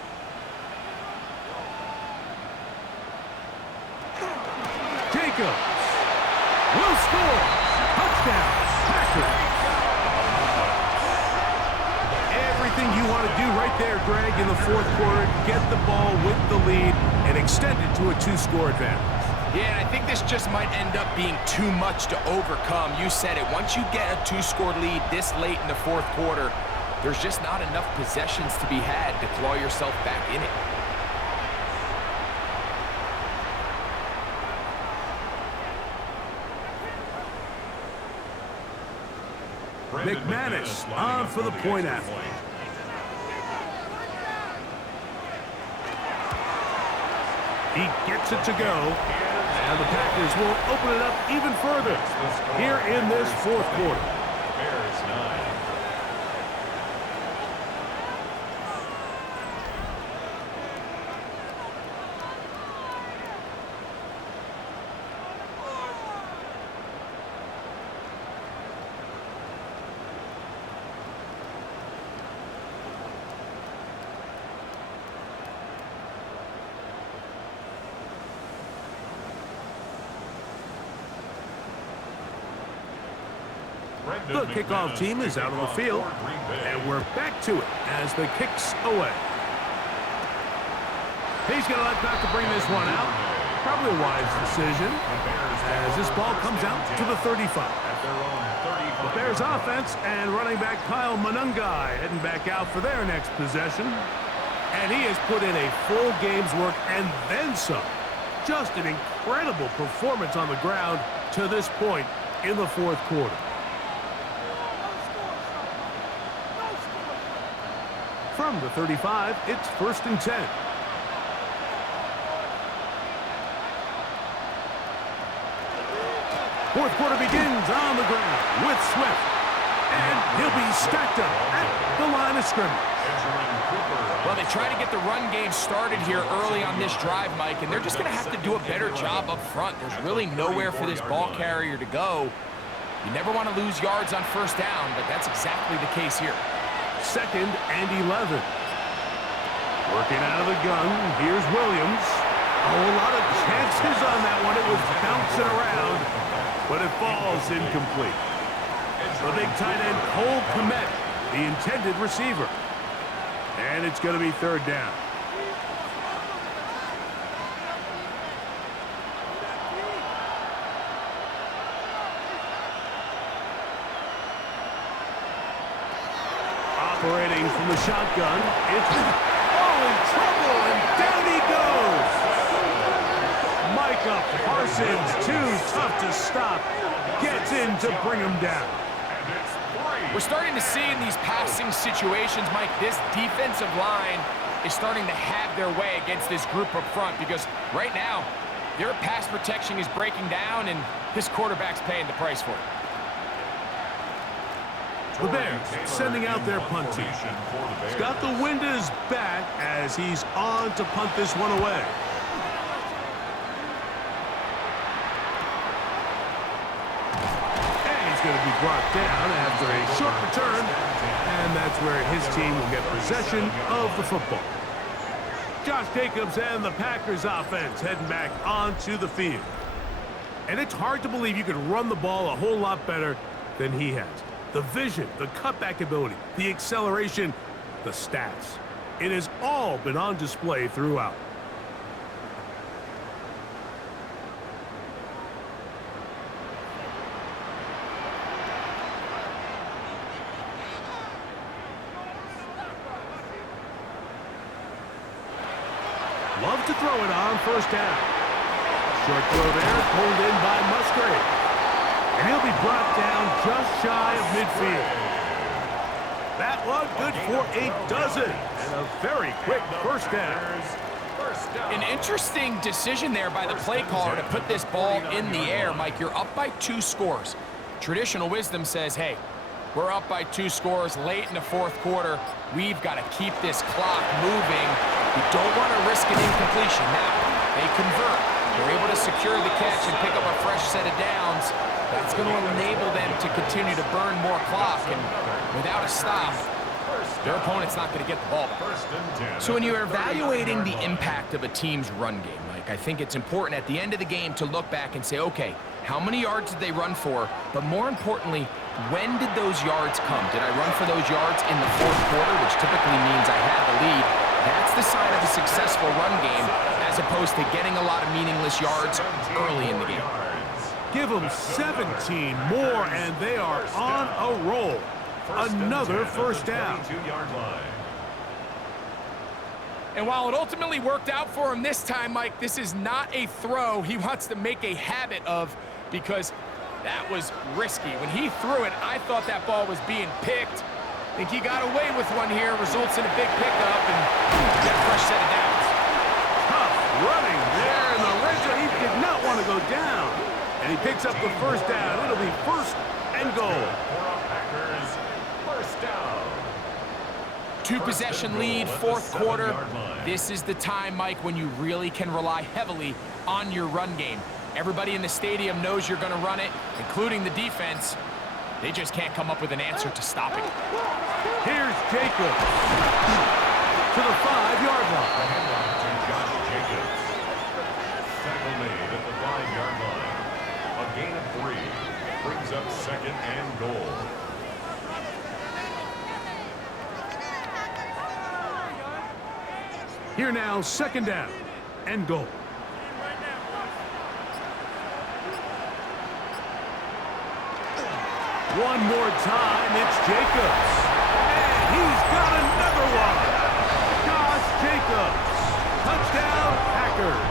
Jacobs will score. Touchdown, Packers. Everything you want to do right there, Greg, in the 4th quarter, get the ball with the lead and extend it to a 2-score advantage. Yeah, and I think this just might end up being too much to overcome. You said it. Once you get a 2-score lead this late in the 4th quarter, there's just not enough possessions to be had to claw yourself back in it. McManus on for the point after. He gets it to go. And the Packers will open it up even further here in this 4th quarter. Bears 9. The kickoff team is out on the field, and we're back to it as the kick's away. He's going to let back to bring this one out. Probably a wise decision as this ball comes out to the 35. The Bears offense and running back Kyle Monungai heading back out for their next possession. And he has put in a full game's work and then some. Just an incredible performance on the ground to this point in the 4th quarter. From the 35, it's 1st and 10. Fourth quarter begins on the ground with Swift. And he'll be stacked up at the line of scrimmage. Well, they try to get the run game started here early on this drive, Mike, and they're just going to have to do a better job up front. There's really nowhere for this ball carrier to go. You never want to lose yards on 1st down, but that's exactly the case here. 2nd and 11. Working out of the gun, here's Williams. Oh, a lot of chances on that one. It was bouncing around, but it falls incomplete. The big tight end, Cole Kmet, the intended receiver. And it's going to be 3rd down. Operating from the shotgun, it's in trouble, and down he goes. Micah Parsons, too tough to stop, gets in to bring him down. We're starting to see in these passing situations, Mike, this defensive line is starting to have their way against this group up front because right now, Their pass protection is breaking down, and this quarterback's paying the price for it. The Bears sending out their punt team. He's got the wind at his back as he's on to punt this one away. And he's going to be brought down after a short return, and that's where his team will get possession of the football. Josh Jacobs and the Packers offense heading back onto the field. And it's hard to believe you could run the ball a whole lot better than he has. The vision, the cutback ability, the acceleration, the stats. It has all been on display throughout. Love to throw it on first down. Short throw there, pulled in by Musgrave. And he'll be brought down just shy of midfield. That one good for a dozen. And a very quick first down. An interesting decision there by the play caller to put this ball in the air. Mike, you're up by 2 scores. Traditional wisdom says, hey, we're up by 2 scores late in the fourth quarter. We've got to keep this clock moving. We don't want to risk an incompletion. Now, they convert. They're able to secure the catch and pick up a fresh set of downs. That's going to enable them to continue to burn more clock, and without a stop, their opponent's not going to get the ball back. So when you're evaluating the impact of a team's run game, Mike, I think it's important at the end of the game to look back and say, okay, how many yards did they run for? But more importantly, when did those yards come? Did I run for those yards in the fourth quarter, which typically means I had the lead? That's the sign of a successful run game, as opposed to getting a lot of meaningless yards early in the game. Give them 17 more, and they are on a roll. Another first down. And while it ultimately worked out for him this time, Mike, this is not a throw he wants to make a habit of, because that was risky. When he threw it, I thought that ball was being picked. I think he got away with one here, results in a big pickup, and got a fresh set of downs. Tough running there in the red zone. He did not want to go down. And he picks up the first down. It'll be first and goal. 2-possession lead, fourth quarter. This is the time, Mike, when you really can rely heavily on your run game. Everybody in the stadium knows you're going to run it, including the defense. They just can't come up with an answer to stop it. Here's Jacobs to the 5-yard line. Tackle made at the 5-yard line. A gain of 3 brings up second and goal. Here now, second down and goal. One more time, it's Jacobs. And he's got another one. Josh Jacobs. Touchdown, Packers.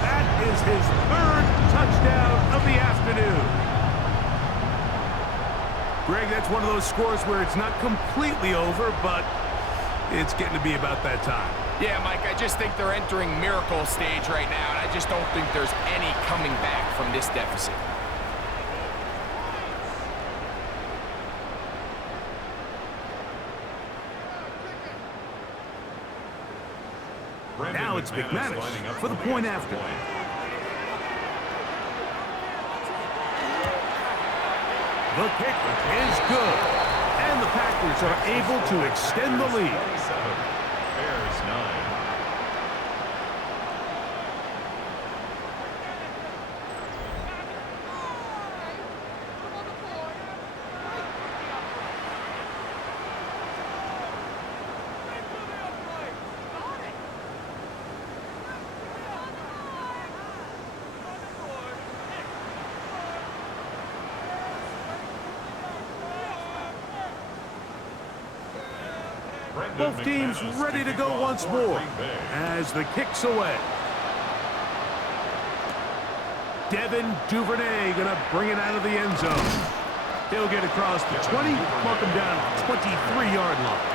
That is his 3rd touchdown of the afternoon. Greg, that's one of those scores where it's not completely over, but it's getting to be about that time. Yeah, Mike, I just think they're entering miracle stage right now, and I just don't think there's any coming back from this deficit. Now it's McManus for the point after. The kick is good. And the Packers are able to extend the lead. Bears 9. Both teams ready to go once more as the kick's away. Devin Duvernay going to bring it out of the end zone. He'll get across the 20, mark him down at the 23-yard line.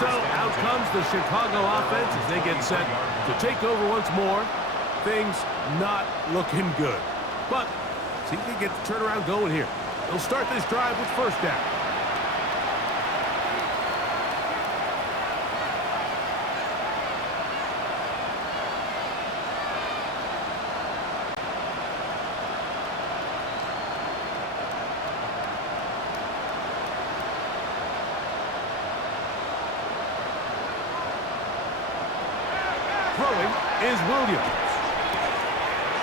So out comes the Chicago offense as they get set to take over once more things not looking good. But see if they get the turnaround going here. They'll start this drive with first down. Throwing is Williams.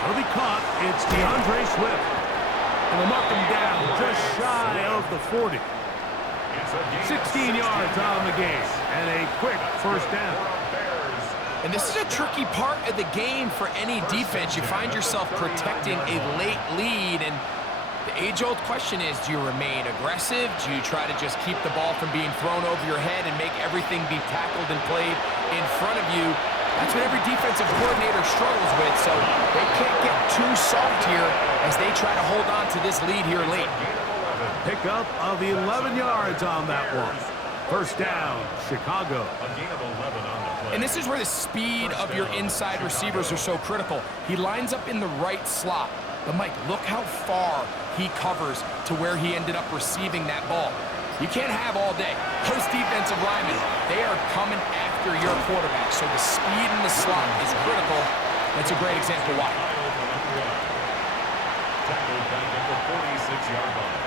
Will be caught. It's DeAndre Swift. And they'll mark him down just shy of the 40. 16 yards on the game. And a quick first down. And this is a tricky part of the game for any defense. You find yourself protecting a late lead, and the age-old question is, do you remain aggressive? Do you try to just keep the ball from being thrown over your head and make everything be tackled and played in front of you? That's what every defensive coordinator struggles with, so they can't get too soft here as they try to hold on to this lead here late. Pickup of 11 yards on that one. First down, Chicago. And this is where the speed of your inside receivers are so critical. He lines up in the right slot. But, Mike, look how far he covers to where he ended up receiving that ball. You can't have all day. Those defensive linemen, they are coming after your quarterback. So the speed in the slot is critical. That's a great example why. Tackled back at the 46-yard line.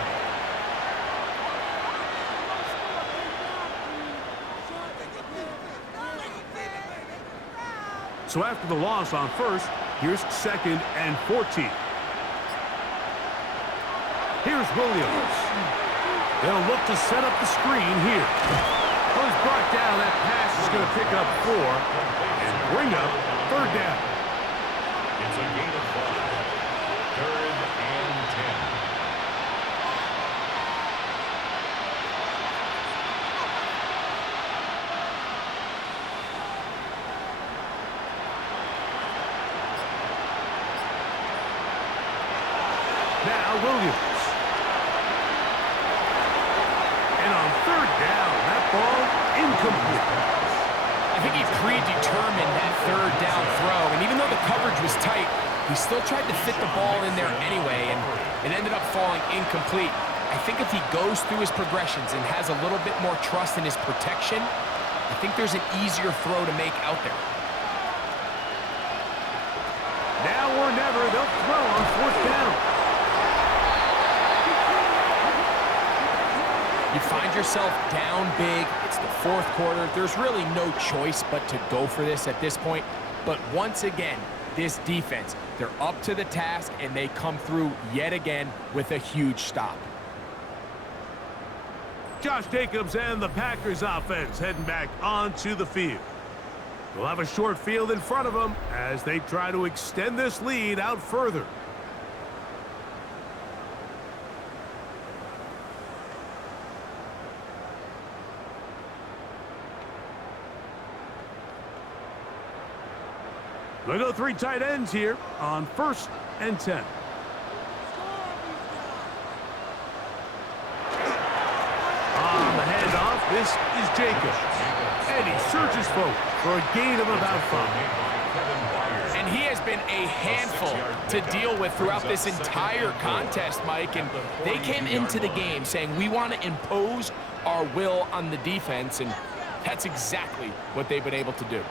So after the loss on first, here's second and 14. Here's Williams. They'll look to set up the screen here. Well, he's brought down. That pass is going to pick up 4 and bring up third down. It's a gain of 5. Third and 10. Now Williams. And on third down, that ball incomplete. I think he predetermined that third down throw, and even though the coverage was tight, he still tried to fit the ball in there anyway, and it ended up falling incomplete. I think if he goes through his progressions and has a little bit more trust in his protection, I think there's an easier throw to make out there. Now or never, they'll throw on fourth down. You find yourself down big. It's the fourth quarter. There's really no choice but to go for this at this point. But once again, this defense, they're up to the task, and they come through yet again with a huge stop. Josh Jacobs and the Packers offense heading back onto the field. They'll have a short field in front of them as they try to extend this lead out further. They'll go 3 tight ends here on first and 10. On the handoff, this is Jacobs. And he searches forward for a gain of about 5. And he has been a handful to deal with throughout this entire contest, Mike. And they came into the game saying, we want to impose our will on the defense. And that's exactly what they've been able to do.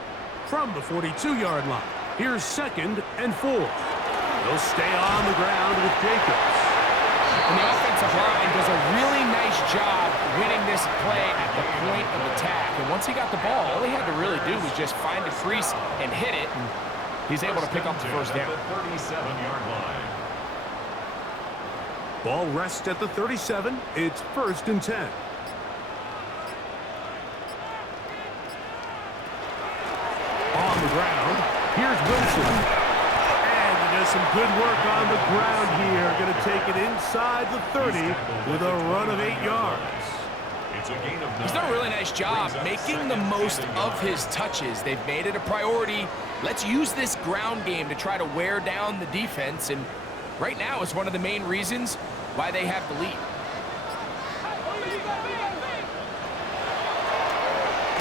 From the 42-yard line, here's second and 4. They'll stay on the ground with Jacobs. And the offensive line does a really nice job winning this play at the point of attack. And once he got the ball, all he had to really do was just find a crease and hit it. And he's able to pick up the first down. 37-yard line. Ball rests at the 37. It's first and 10. On the ground, here's Wilson. And he does some good work on the ground here. Going to take it inside the 30 with a run of 8 yards. It's a gain of 9. He's done a really nice job making the most of his touches. They've made it a priority. Let's use this ground game to try to wear down the defense. And right now, it's one of the main reasons why they have the lead.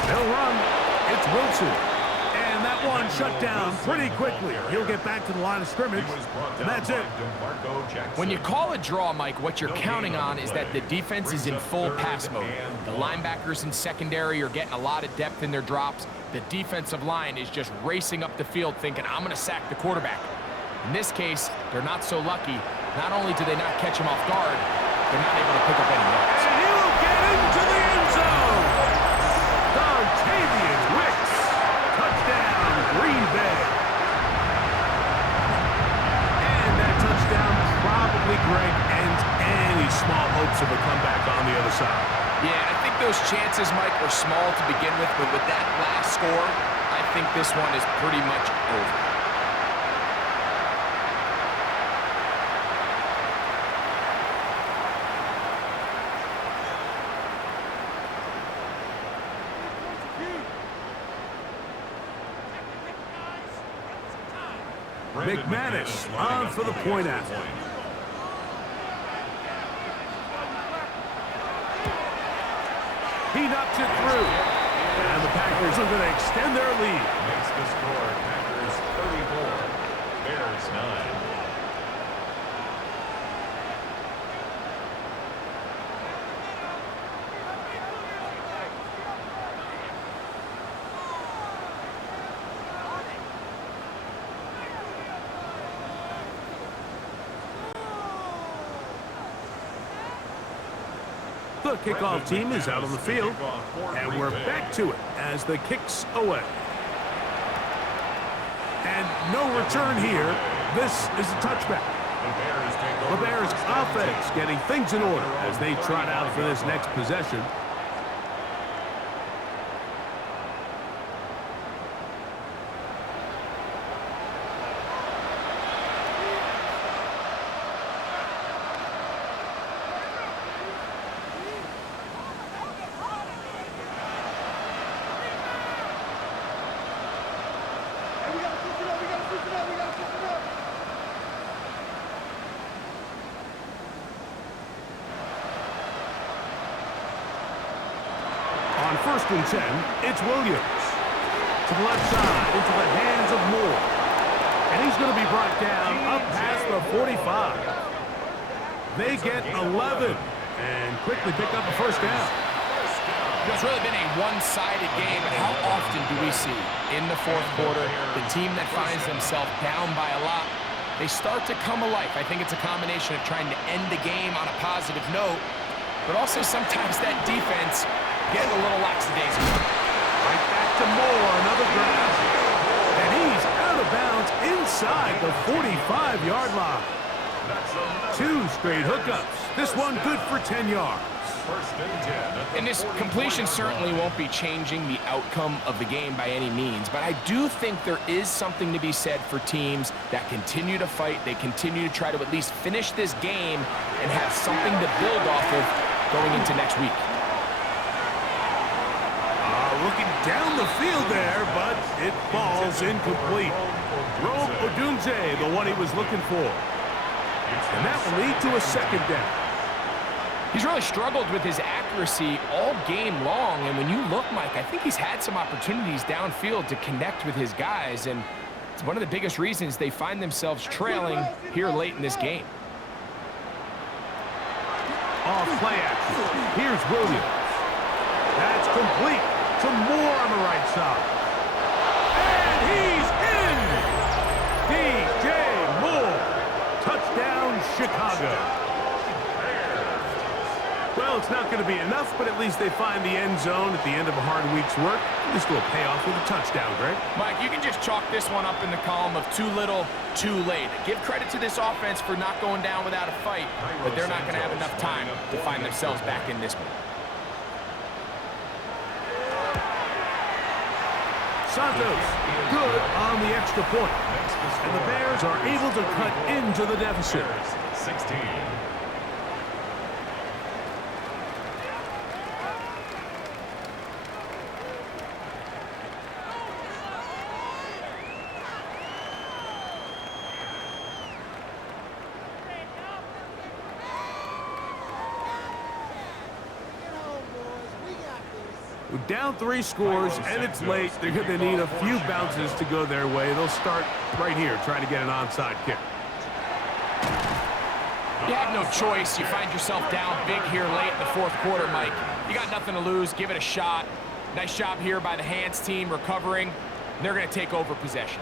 They'll run. It's Wilson. And that that one shut down pretty quickly. He'll get back to the line of scrimmage, and that's it. When you call a draw, Mike, what you're counting on is that the defense is in full pass mode. The linebackers in secondary are getting a lot of depth in their drops. The defensive line is just racing up the field thinking, I'm going to sack the quarterback. In this case, they're not so lucky. Not only do they not catch him off guard, they're not able to pick up any yards. And he'll get into the end zone. Dontavian Wicks. Touchdown, Green Bay. And that touchdown probably, Greg, ends any small hopes of a comeback on the other side. Yeah, I think those chances, Mike, were small to begin with, but with that last score, I think this one is pretty much over. McManus on for the point after. He knocks it through. And the Packers are going to extend their lead. Makes the score Packers 34, Bears 9. The kickoff team is out on the field, and we're back to it as the kick's away. And no return here. This is a touchback. The Bears offense getting things in order as they trot out for this next possession. On 1st and 10, it's Williams. To the left side, into the hands of Moore. And he's going to be brought down up past the 45. They get 11 and quickly pick up a first down. It's really been a one-sided game, but how often do we see in the fourth quarter the team that finds themselves down by a lot, they start to come alive. I think it's a combination of trying to end the game on a positive note, but also sometimes that defense getting a little lackadaisical. Right back to Moore, another grab. And he's out of bounds inside the 45-yard line. 2 straight hookups. This one good for 10 yards. And this completion certainly won't be changing the outcome of the game by any means, but I do think there is something to be said for teams that continue to fight. They continue to try to at least finish this game and have something to build off of going into next week. Looking down the field there, but it falls incomplete. Rome Odunze, the one he was looking for. And that will lead to a second down. He's really struggled with his accuracy all game long, and when you look, Mike, I think he's had some opportunities downfield to connect with his guys, and it's one of the biggest reasons they find themselves trailing here late in this game. Off play action. Here's Williams. That's complete to Moore on the right side. And he's in! DJ Moore. Touchdown, Chicago. Well, it's not going to be enough, but at least they find the end zone at the end of a hard week's work. This will pay off with a touchdown, Greg. Mike, you can just chalk this one up in the column of too little, too late. Give credit to this offense for not going down without a fight, but they're not going to have enough time to find themselves back in this one. Santos, good on the extra point. And the Bears are able to cut into the deficit. 16. With down 3 scores and it's late, they're going to need a few bounces to go their way. They'll start right here trying to get an onside kick. You have no choice. You find yourself down big here late in the fourth quarter, Mike. You got nothing to lose. Give it a shot. Nice job here by the hands team recovering. And they're going to take over possession.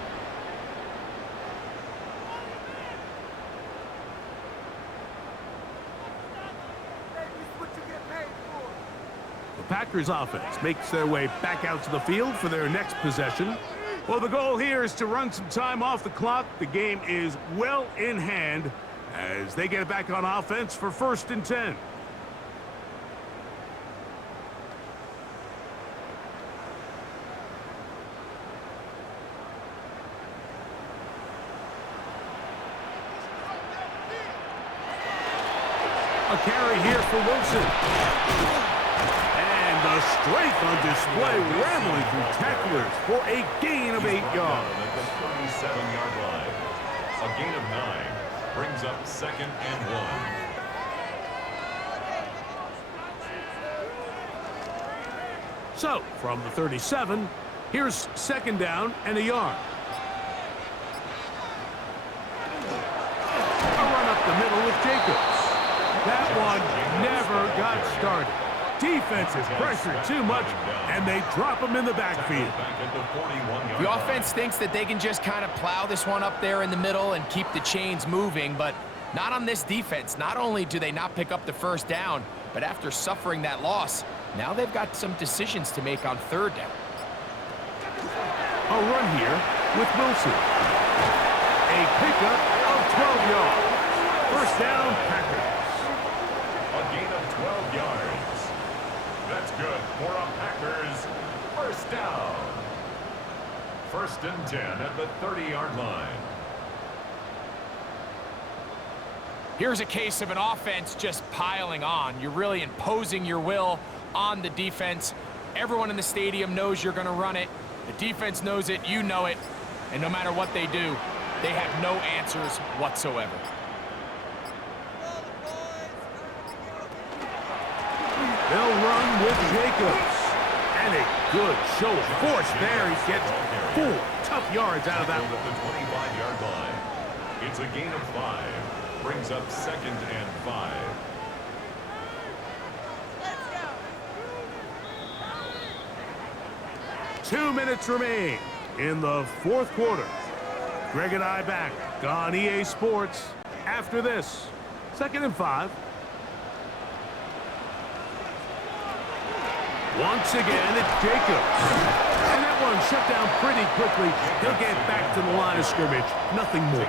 The Packers offense makes their way back out to the field for their next possession. Well, the goal here is to run some time off the clock. The game is well in hand as they get back on offense for 1st and 10. A carry here for Wilson. And the strength on display, rambling through tacklers for a gain of 8 yards. At the 37-yard line. A gain of 9 brings up 2nd and 1. So, from the 37, here's 2nd down and a yard. A run up the middle with Jacobs. That one never got started. Defense is pressured too much, and they drop him in the backfield. The offense thinks that they can just kind of plow this one up there in the middle and keep the chains moving, but not on this defense. Not only do they not pick up the 1st down, but after suffering that loss, now they've got some decisions to make on 3rd down. A run here with Wilson. A pickup of 12 yards. 1st down, Packers. A gain of 12 yards. That's good for a Packers 1st down. 1st and 10 at the 30-yard line. Here's a case of an offense just piling on. You're really imposing your will on the defense. Everyone in the stadium knows you're going to run it. The defense knows it, you know it, and no matter what they do, they have no answers whatsoever. They'll run with Jacobs. And a good show of force there. He gets 4 tough yards out of that one. At the 25-yard line. It's a gain of 5. Brings up 2nd and 5. Two 2 minutes remain in the 4th quarter. Greg and I back on EA Sports after this. 2nd and 5. Once again, it's Jacobs. And that one shut down pretty quickly. He'll get back to the line of scrimmage. Nothing more.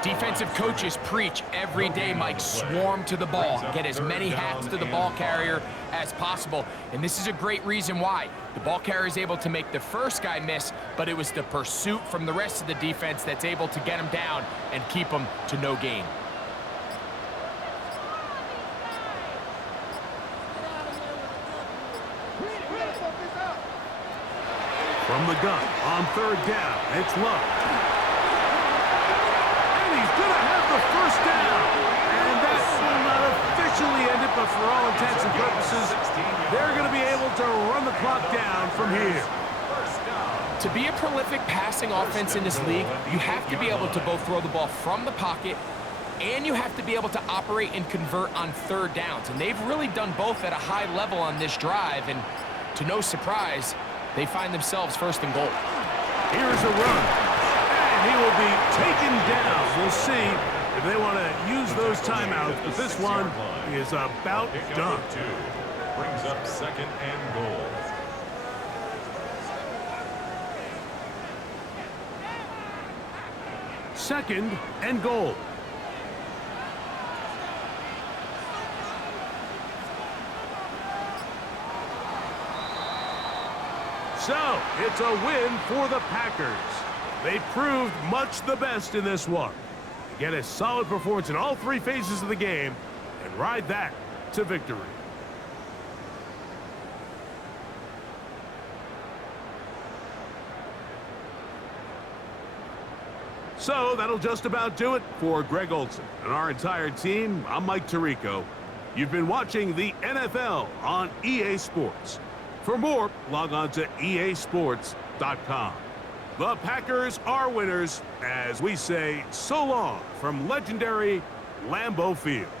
Defensive coaches preach every day, Mike, swarm to the ball. Get as many hats to the ball carrier as possible. And this is a great reason why. The ball carrier is able to make the first guy miss, but it was the pursuit from the rest of the defense that's able to get him down and keep him to no gain. From the gun on 3rd down, it's Love. And he's going to have the 1st down. And that will not officially end it, but for all intents and purposes, they're going to be able to run the clock down from here. To be a prolific passing offense in this league, you have to be able to both throw the ball from the pocket and you have to be able to operate and convert on 3rd downs. And they've really done both at a high level on this drive. And to no surprise, they find themselves 1st and goal. Here's a run. And he will be taken down. We'll see if they want to use those timeouts. But this one is about done. Brings up 2nd and goal. Second and goal. So, it's a win for the Packers. They proved much the best in this one. They get a solid performance in all 3 phases of the game and ride that to victory. So, that'll just about do it for Greg Olson and our entire team. I'm Mike Tirico. You've been watching the NFL on EA Sports. For more, log on to easports.com. The Packers are winners as we say so long from legendary Lambeau Field.